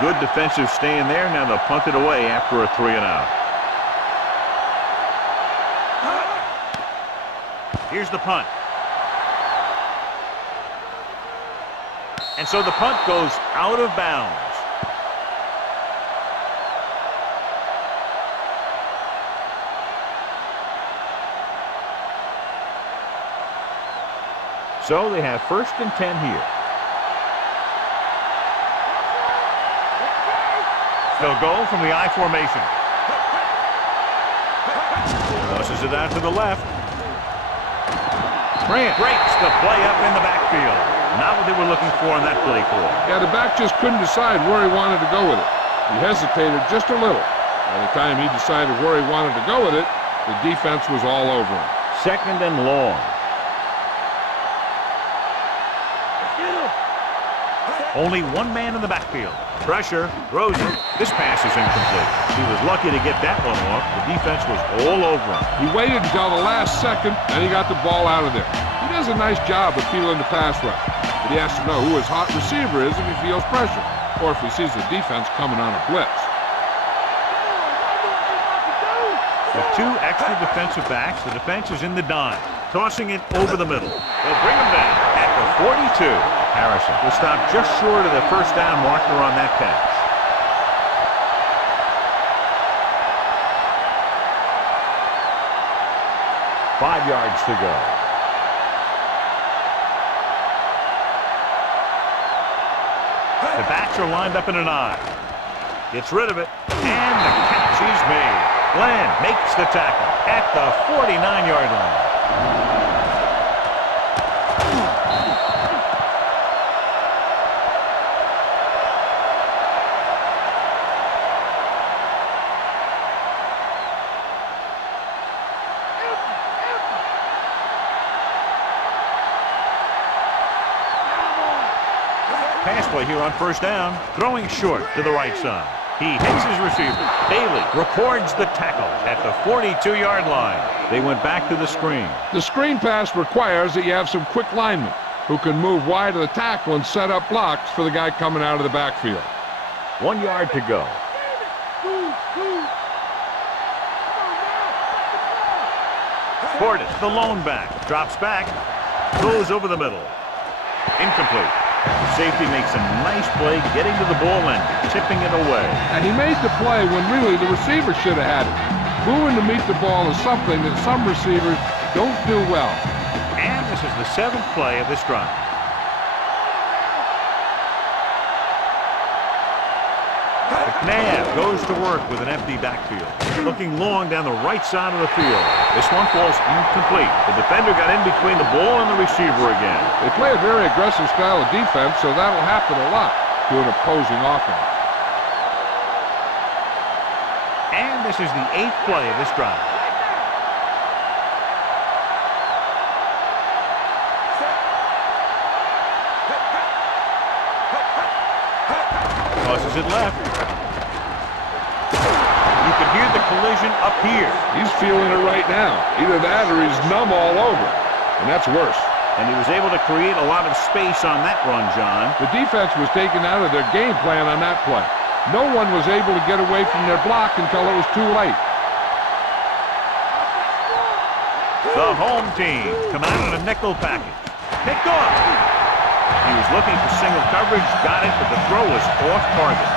Good defensive stand there. Now they'll punt it away after a 3-and-out. Here's the punt. And so the punt goes out of bounds. So they have 1st and 10 here. They'll go from the I formation. Tosses it out to the left. Grant breaks the play up in the backfield. Not what they were looking for in that play call. Yeah, the back just couldn't decide where he wanted to go with it. He hesitated just a little. By the time he decided where he wanted to go with it, the defense was all over him. 2nd and long. Only one man in the backfield. Pressure, throws it. This pass is incomplete. He was lucky to get that one off. The defense was all over him. He waited until the last second, and he got the ball out of there. He does a nice job of feeling the pass rush, but he has to know who his hot receiver is if he feels pressure, or if he sees the defense coming on a blitz. With 2 extra defensive backs, the defense is in the dime, tossing it over the middle. They'll bring him down at the 42. Harrison will stop just short of the 1st down marker on that catch. Five yards to go. The backs are lined up in an I. Gets rid of it, and the catch is made. Glenn makes the tackle at the 49-yard line. Pass play here on 1st down. Throwing short to the right side. He hits his receiver. Bailey records the tackle at the 42-yard line. They went back to the screen. The screen pass requires that you have some quick linemen who can move wide of the tackle and set up blocks for the guy coming out of the backfield. 1 yard to go. Portis, the lone back, drops back, goes over the middle. Incomplete. The safety makes a nice play getting to the ball and tipping it away. And he made the play when really the receiver should have had it. Moving to meet the ball is something that some receivers don't do well. And this is the 7th play of this drive. McNabb goes to work with an empty backfield. Looking long down the right side of the field. This one falls incomplete. The defender got in between the ball and the receiver again. They play a very aggressive style of defense, so that'll happen a lot to an opposing offense. And this is the 8th play of this drive. Tosses it left. You can hear the collision up here. He's feeling it right now. Either that or he's numb all over. And that's worse. And he was able to create a lot of space on that run, John. The defense was taken out of their game plan on that play. No one was able to get away from their block until it was too late. The home team come out in a nickel package. Picked off. He was looking for single coverage, got it, but the throw was off target.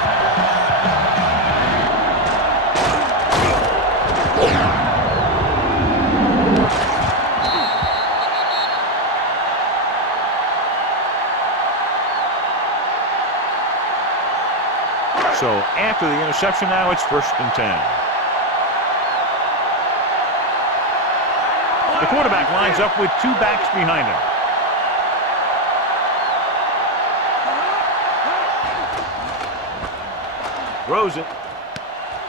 So after the interception now, it's 1st and 10. The quarterback lines up with 2 backs behind him. Throws it.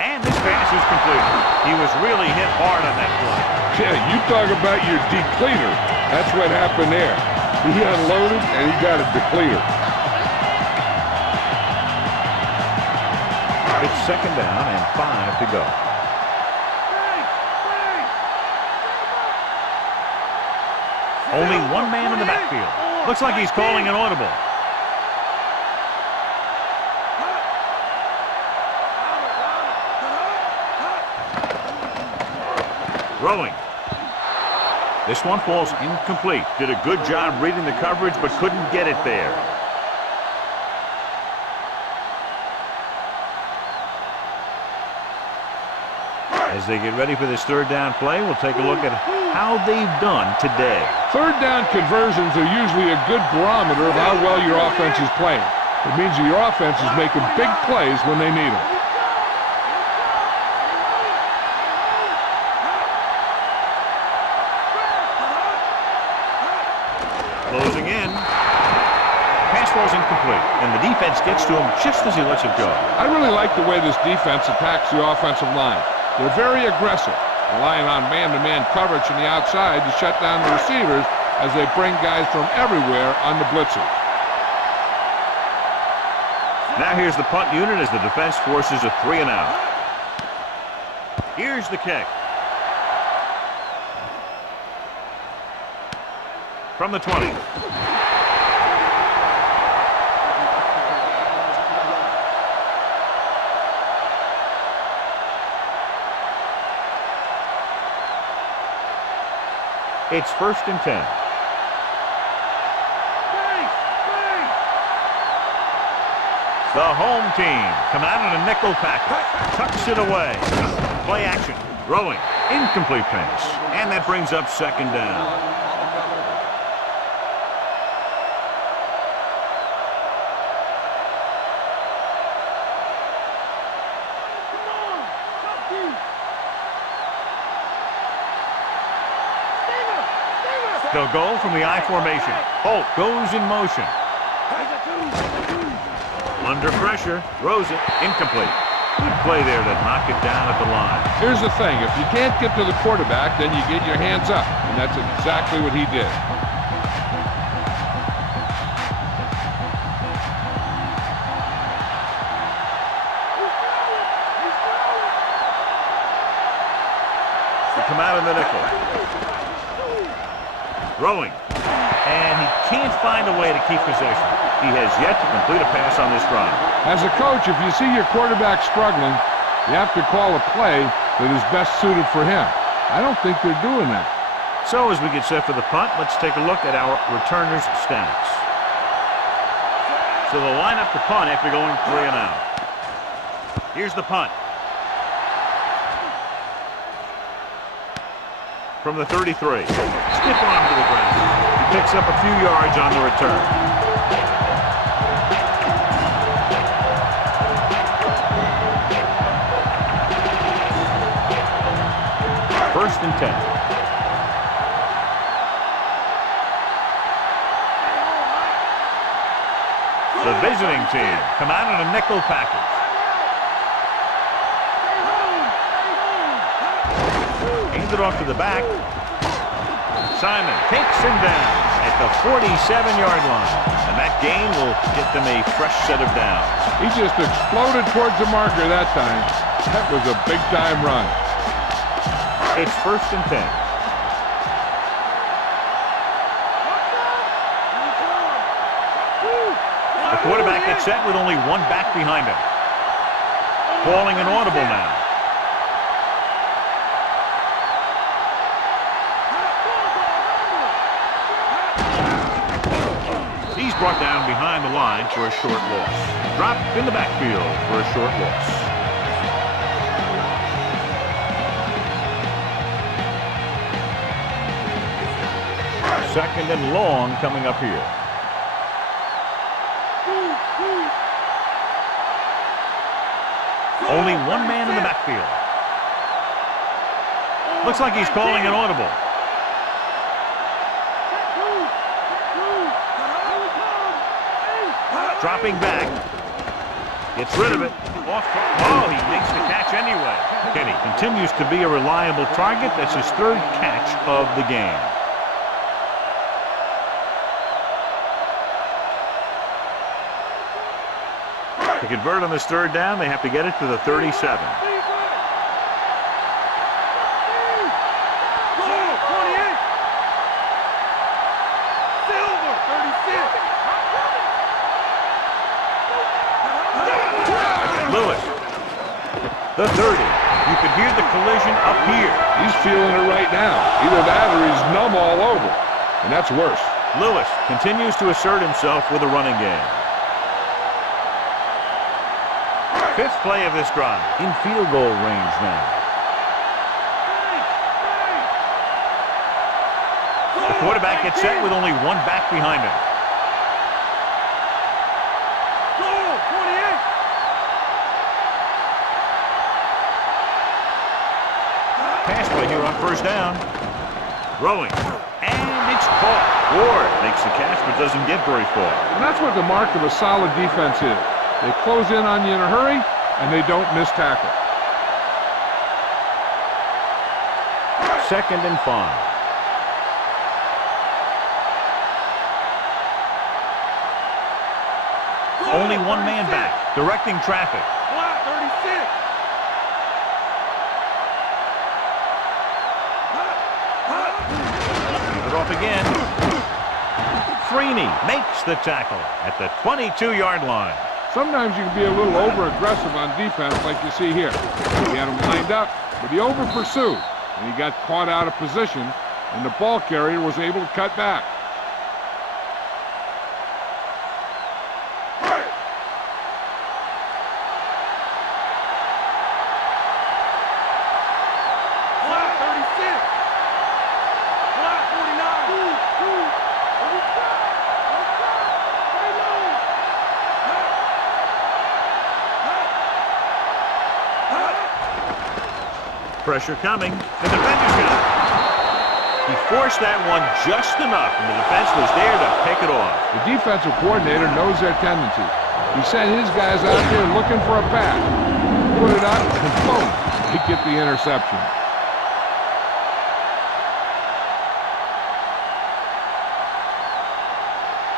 And this pass is completed. He was really hit hard on that play. Yeah, you talk about your depleter. That's what happened there. He unloaded, and he got it depleted. It's 2nd down and 5 to go. Only one man in the backfield. Looks like he's calling an audible. Throwing. This one falls incomplete. Did a good job reading the coverage, but couldn't get it there. As they get ready for this 3rd down play, we'll take a look at how they've done today. 3rd down conversions are usually a good barometer of how well your offense is playing. It means that your offense is making big plays when they need them. Closing in. Pass falls incomplete, and the defense gets to him just as he lets it go. I really like the way this defense attacks the offensive line. They're very aggressive, relying on man-to-man coverage on the outside to shut down the receivers as they bring guys from everywhere on the blitzes. Now here's the punt unit as the defense forces a 3 and out. Here's the kick. From the 20. It's 1st and 10. The home team come out in a nickel package. Tucks it away. Play action. Throwing. Incomplete pass. And that brings up 2nd down. They'll go from the I formation. Holt goes in motion. Under pressure, throws it, incomplete. Good play there to knock it down at the line. Here's the thing. If you can't get to the quarterback, then you get your hands up. And that's exactly what he did. They come out in the nickel. Throwing. And he can't find a way to keep possession. He has yet to complete a pass on this drive. As a coach, if you see your quarterback struggling, you have to call a play that is best suited for him. I don't think they're doing that. So as we get set for the punt, let's take a look at our returners' stats. So they'll line up the punt after going 3 and out. Here's the punt. From the 33. Stiff arm to the ground. He picks up a few yards on the return. First and 10. The visiting team come out in a nickel package. Hands it off to the back. Simon takes him down at the 47-yard line. And that gain will get them a fresh set of downs. He just exploded towards the marker that time. That was a big-time run. It's 1st and 10. The quarterback gets set with only one back behind him. Calling an audible now. He's brought down behind the line for a short loss. Dropped in the backfield for a short loss. Second and long coming up here. Only one man in the backfield. Looks like he's calling an audible. Dropping back. Gets rid of it. Oh, he makes the catch anyway. Kenny continues to be a reliable target. That's his 3rd catch of the game. To convert on this third down, they have to get it to the 37. Lewis, the 30. You can hear the collision up here. He's feeling it right now. Either that or he's numb all over. And that's worse. Lewis continues to assert himself with a running game. Fifth play of this drive. In field goal range now. The quarterback gets set with only one back behind him. Pass play here on first down. Throwing. And it's caught. Ward makes the catch but doesn't get very far. And that's what the mark of a solid defense is. They close in on you in a hurry, and they don't miss tackle. 2nd and 5. Only one man back, directing traffic. Block 36. Leave it off again. Freeney makes the tackle at the 22-yard line. Sometimes you can be a little over-aggressive on defense like you see here. He had him lined up, but he over-pursued, and he got caught out of position, and the ball carrier was able to cut back. Pressure coming. The defender's got it. He forced that one just enough, and the defense was there to pick it off. The defensive coordinator knows their tendencies. He sent his guys out there looking for a pass. Put it up, and boom, he get the interception.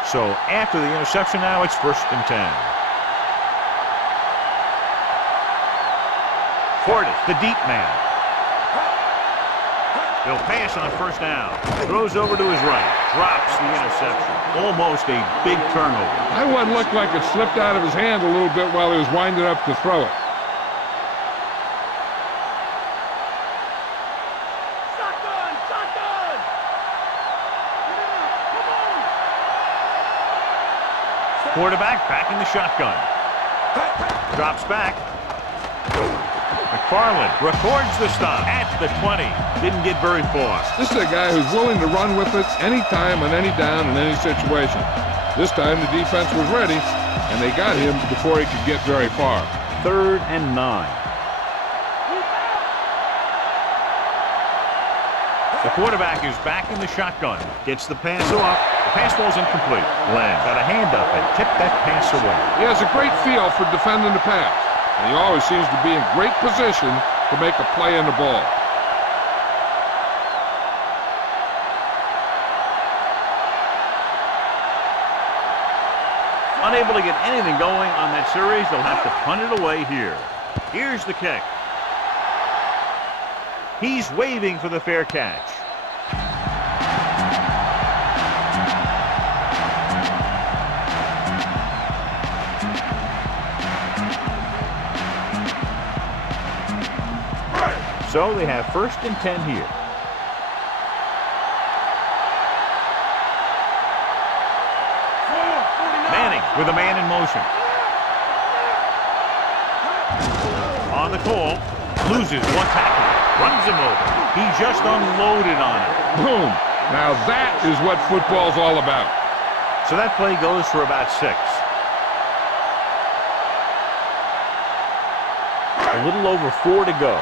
So after the interception now, it's 1st and 10. Fortis, the deep man. He'll pass on first down. Throws over to his right. Drops the interception. Almost a big turnover. That one looked like it slipped out of his hand a little bit while he was winding up to throw it. Shotgun! Shotgun! Come on! Quarterback back in the shotgun. Drops back. McFarland records the stop at the 20. Didn't get very far. This is a guy who's willing to run with it anytime, on any down, in any situation. This time the defense was ready, and they got him before he could get very far. 3rd and 9. The quarterback is back in the shotgun. Gets the pass off. The pass falls incomplete. Lamb got a hand up and tipped that pass away. He has a great feel for defending the pass, and he always seems to be in great position to make a play on the ball. Unable to get anything going on that series, they'll have to punt it away here. Here's the kick. He's waving for the fair catch. So they have 1st and 10 here. Manning with a man in motion. On the call, loses one tackle, runs him over. He just unloaded on him. Boom. Now that is what football's all about. So that play goes for about 6. A little over 4 to go.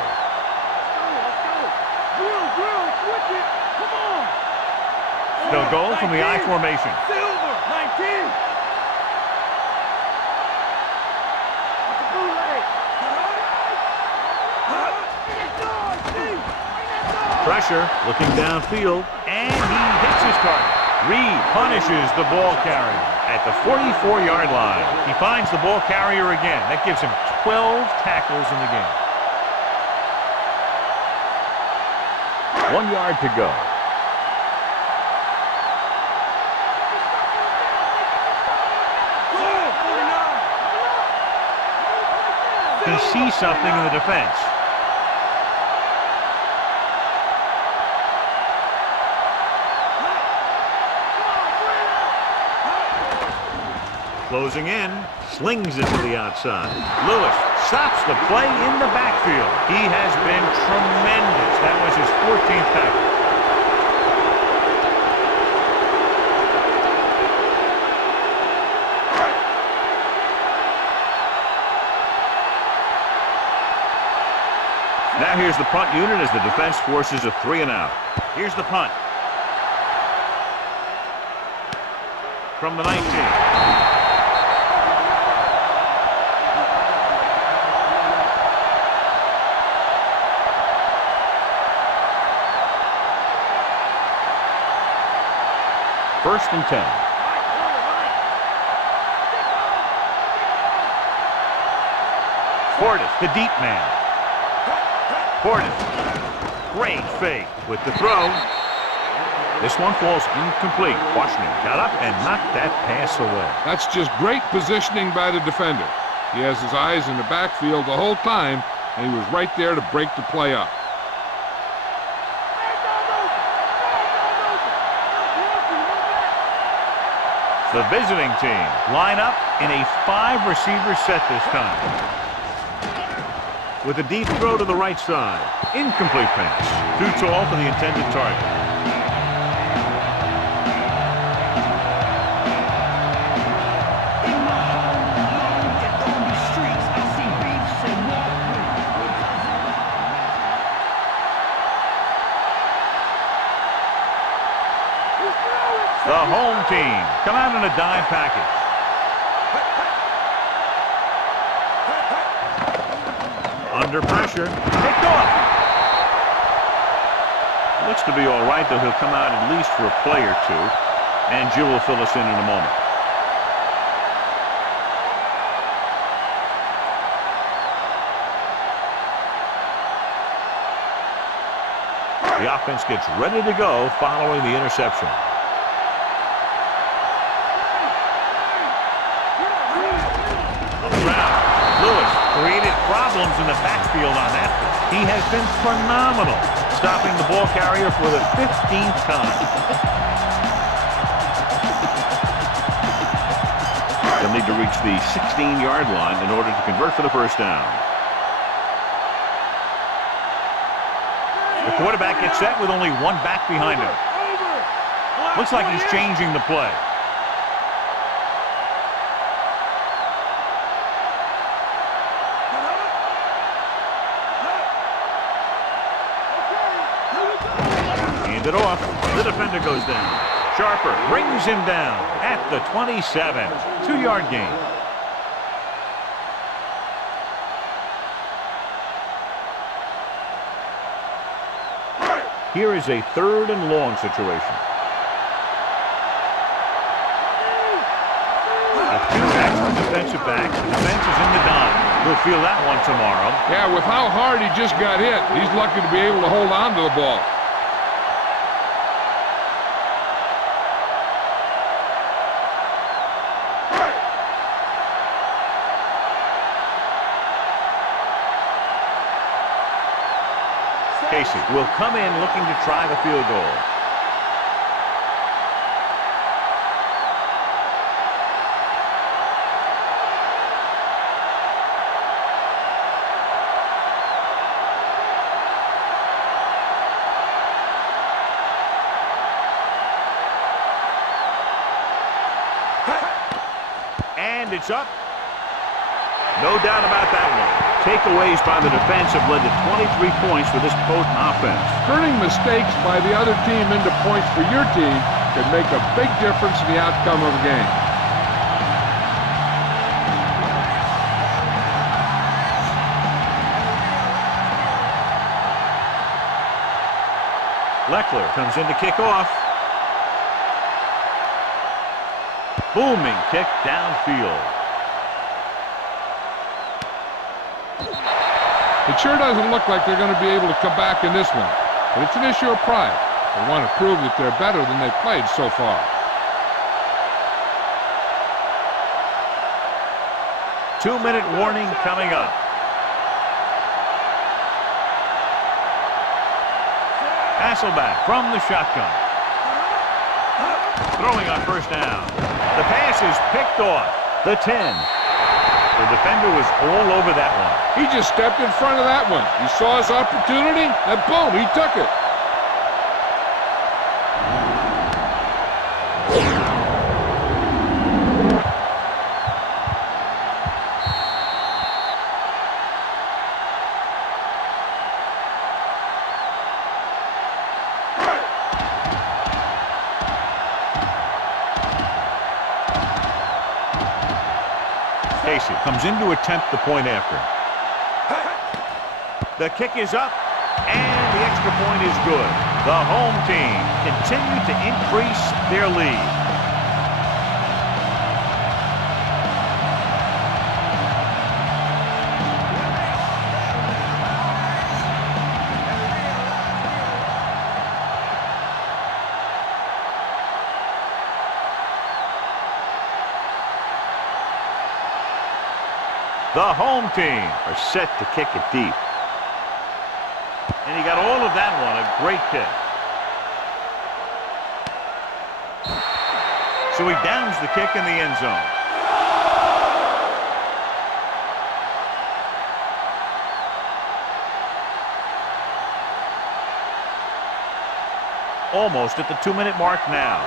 They'll go from the I formation. Silver, 19. Pressure, looking downfield, and he hits his target. Reed punishes the ball carrier at the 44-yard line. He finds the ball carrier again. That gives him 12 tackles in the game. 1 yard to go. He sees something in the defense. Closing in, slings it to the outside. Lewis stops the play in the backfield. He has been tremendous. That was his 14th tackle. Now here's the punt unit as the defense forces a 3-and-out. Here's the punt. From the 19. First and 10. Portis, the deep man. Portis, great fake with the throw. This one falls incomplete. Washington got up and knocked that pass away. That's just great positioning by the defender. He has his eyes in the backfield the whole time, and he was right there to break the play up. The visiting team line up in a 5-receiver set this time. With a deep throw to the right side. Incomplete pass. Too tall for the intended target. The home team come out in a dime package. Under pressure. Picked off. Looks to be all right, though he'll come out at least for a play or two. And Jill will fill us in a moment. The offense gets ready to go following the interception. Lewis created problems in the backfield on that. He has been phenomenal, stopping the ball carrier for the 15th time. They'll need to reach the 16-yard line in order to convert for the first down. The quarterback gets set with only one back behind him. Looks like he's changing the play. It off. The defender goes down. Sharper brings him down at the 27. 2-yard gain. Here is a 3rd and long situation. A 2-back from defensive back. The defense is in the dime. We'll feel that one tomorrow. Yeah, with how hard he just got hit, he's lucky to be able to hold on to the ball. Casey will come in looking to try the field goal. And it's up. No doubt about that one. Takeaways by the defense have led to 23 points for this potent offense. Turning mistakes by the other team into points for your team can make a big difference in the outcome of a game. Leckler comes in to kick off. booming kick downfield. It sure doesn't look like they're going to be able to come back in this one, but it's an issue of pride. They want to prove that they're better than they've played so far. 2-minute warning coming up. Hasselback from the shotgun. Throwing on first down. The pass is picked off. The 10. The defender was all over that one. He just stepped in front of that one. He saw his opportunity, and boom, he took it. Casey comes in to attempt the point after. The kick is up, and the extra point is good. The home team continue to increase their lead. The home team are set to kick it deep. And he got all of that one, a great kick. So he downs the kick in the end zone. Almost at the 2-minute mark now.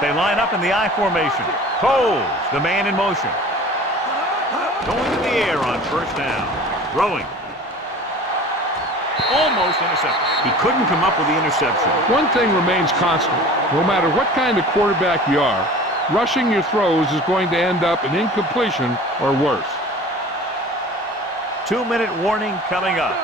They line up in the I formation. Coles, the man in motion. Going to the air on first down. Throwing. Almost intercepted. He couldn't come up with the interception. One thing remains constant. No matter what kind of quarterback you are, rushing your throws is going to end up an incompletion or worse. 2-minute warning coming up.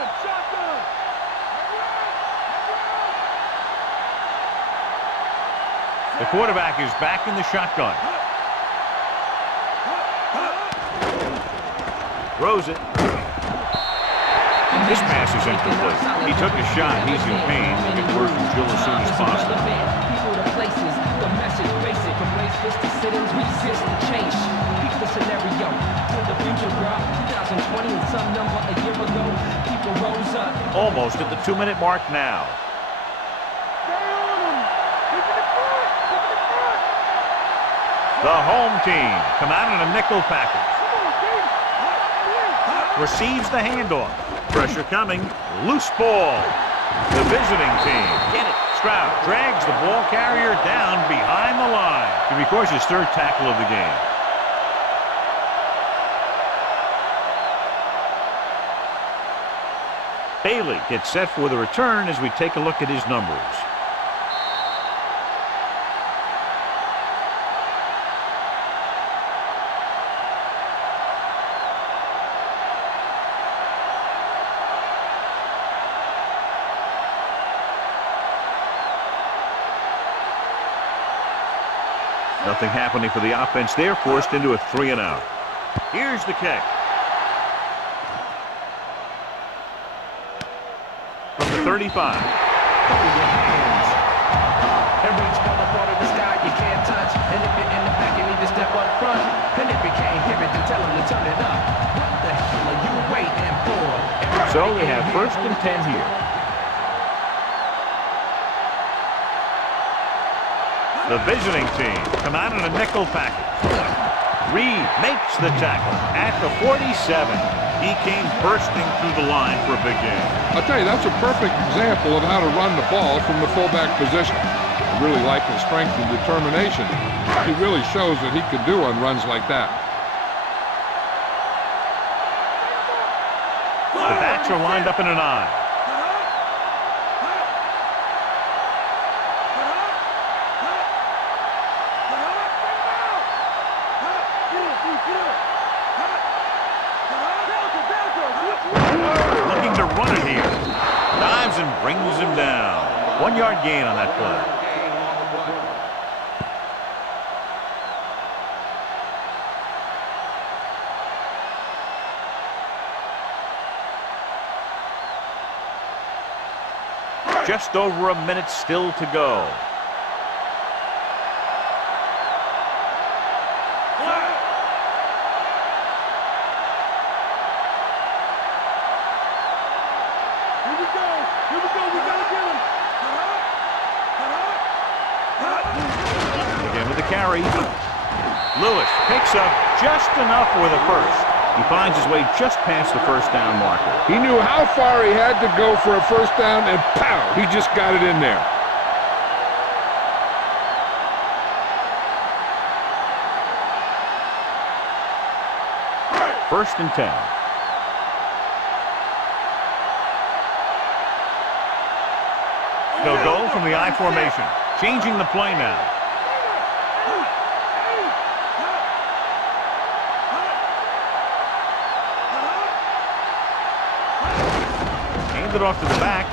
The quarterback is back in the shotgun. Throws it. This pass is incomplete. He took a shot. He's in pain. We'll get word from Jill as soon as possible. People to places, the message basic. Embrace this to sit and resist the change. Peep the scenario. For the future, bro. 2020 and some number a year ago. People rose up. Almost at the 2-minute mark now. The home team come out in a nickel package. Receives the handoff. Pressure coming. Loose ball. The visiting team get it. Stroud drags the ball carrier down behind the line. To record his third tackle of the game. Bailey gets set for the return as we take a look at his numbers. Nothing happening for the offense. They're forced into a 3-and-out. Here's the kick. From the 35. And reach for the part of the sky you can't touch. And if you're in the back, you need to step up front. And if you can't hear it, then tell them to turn it up. What the hell are you waiting for? So they have 1st and 10 here. The visiting team come out in a nickel package. Reed makes the tackle at the 47. He came bursting through the line for a big game. I'll tell you, that's a perfect example of how to run the ball from the fullback position. I really like his strength and determination. He really shows what he can do on runs like that. The backs are lined up in an I. Looking to run it here. Dives and brings him down. 1-yard gain on that play. Just over a minute still to go. Here we go. Here we go. We got to get him. Again with the carry. Lewis picks up just enough for the first. He finds his way just past the first down marker. He knew how far he had to go for a first down, and pow, he just got it in there. First and 10. They'll go from the I formation, changing the play now. Handed off to the back.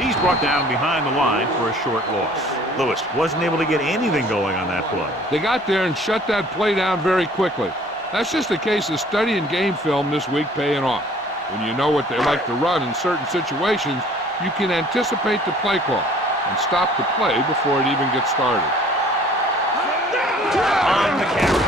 He's brought down behind the line for a short loss. Lewis wasn't able to get anything going on that play. They got there and shut that play down very quickly. That's just a case of studying game film this week paying off. When you know what they like to run in certain situations, you can anticipate the play call and stop the play before it even gets started. On the carry.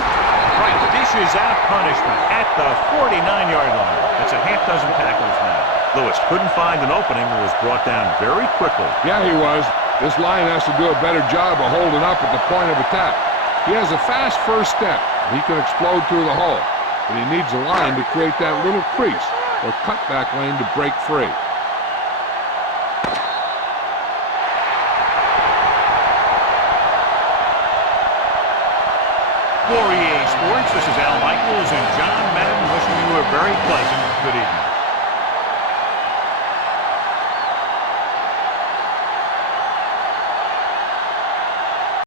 Price dishes out punishment at the 49-yard line. That's a half dozen tackles now. Lewis couldn't find an opening and was brought down very quickly. Yeah, he was. This line has to do a better job of holding up at the point of attack. He has a fast first step. He can explode through the hole. But he needs a line to create that little crease or cutback lane to break free. For EA Sports, this is Al Michaels and John Madden wishing you a very pleasant good evening.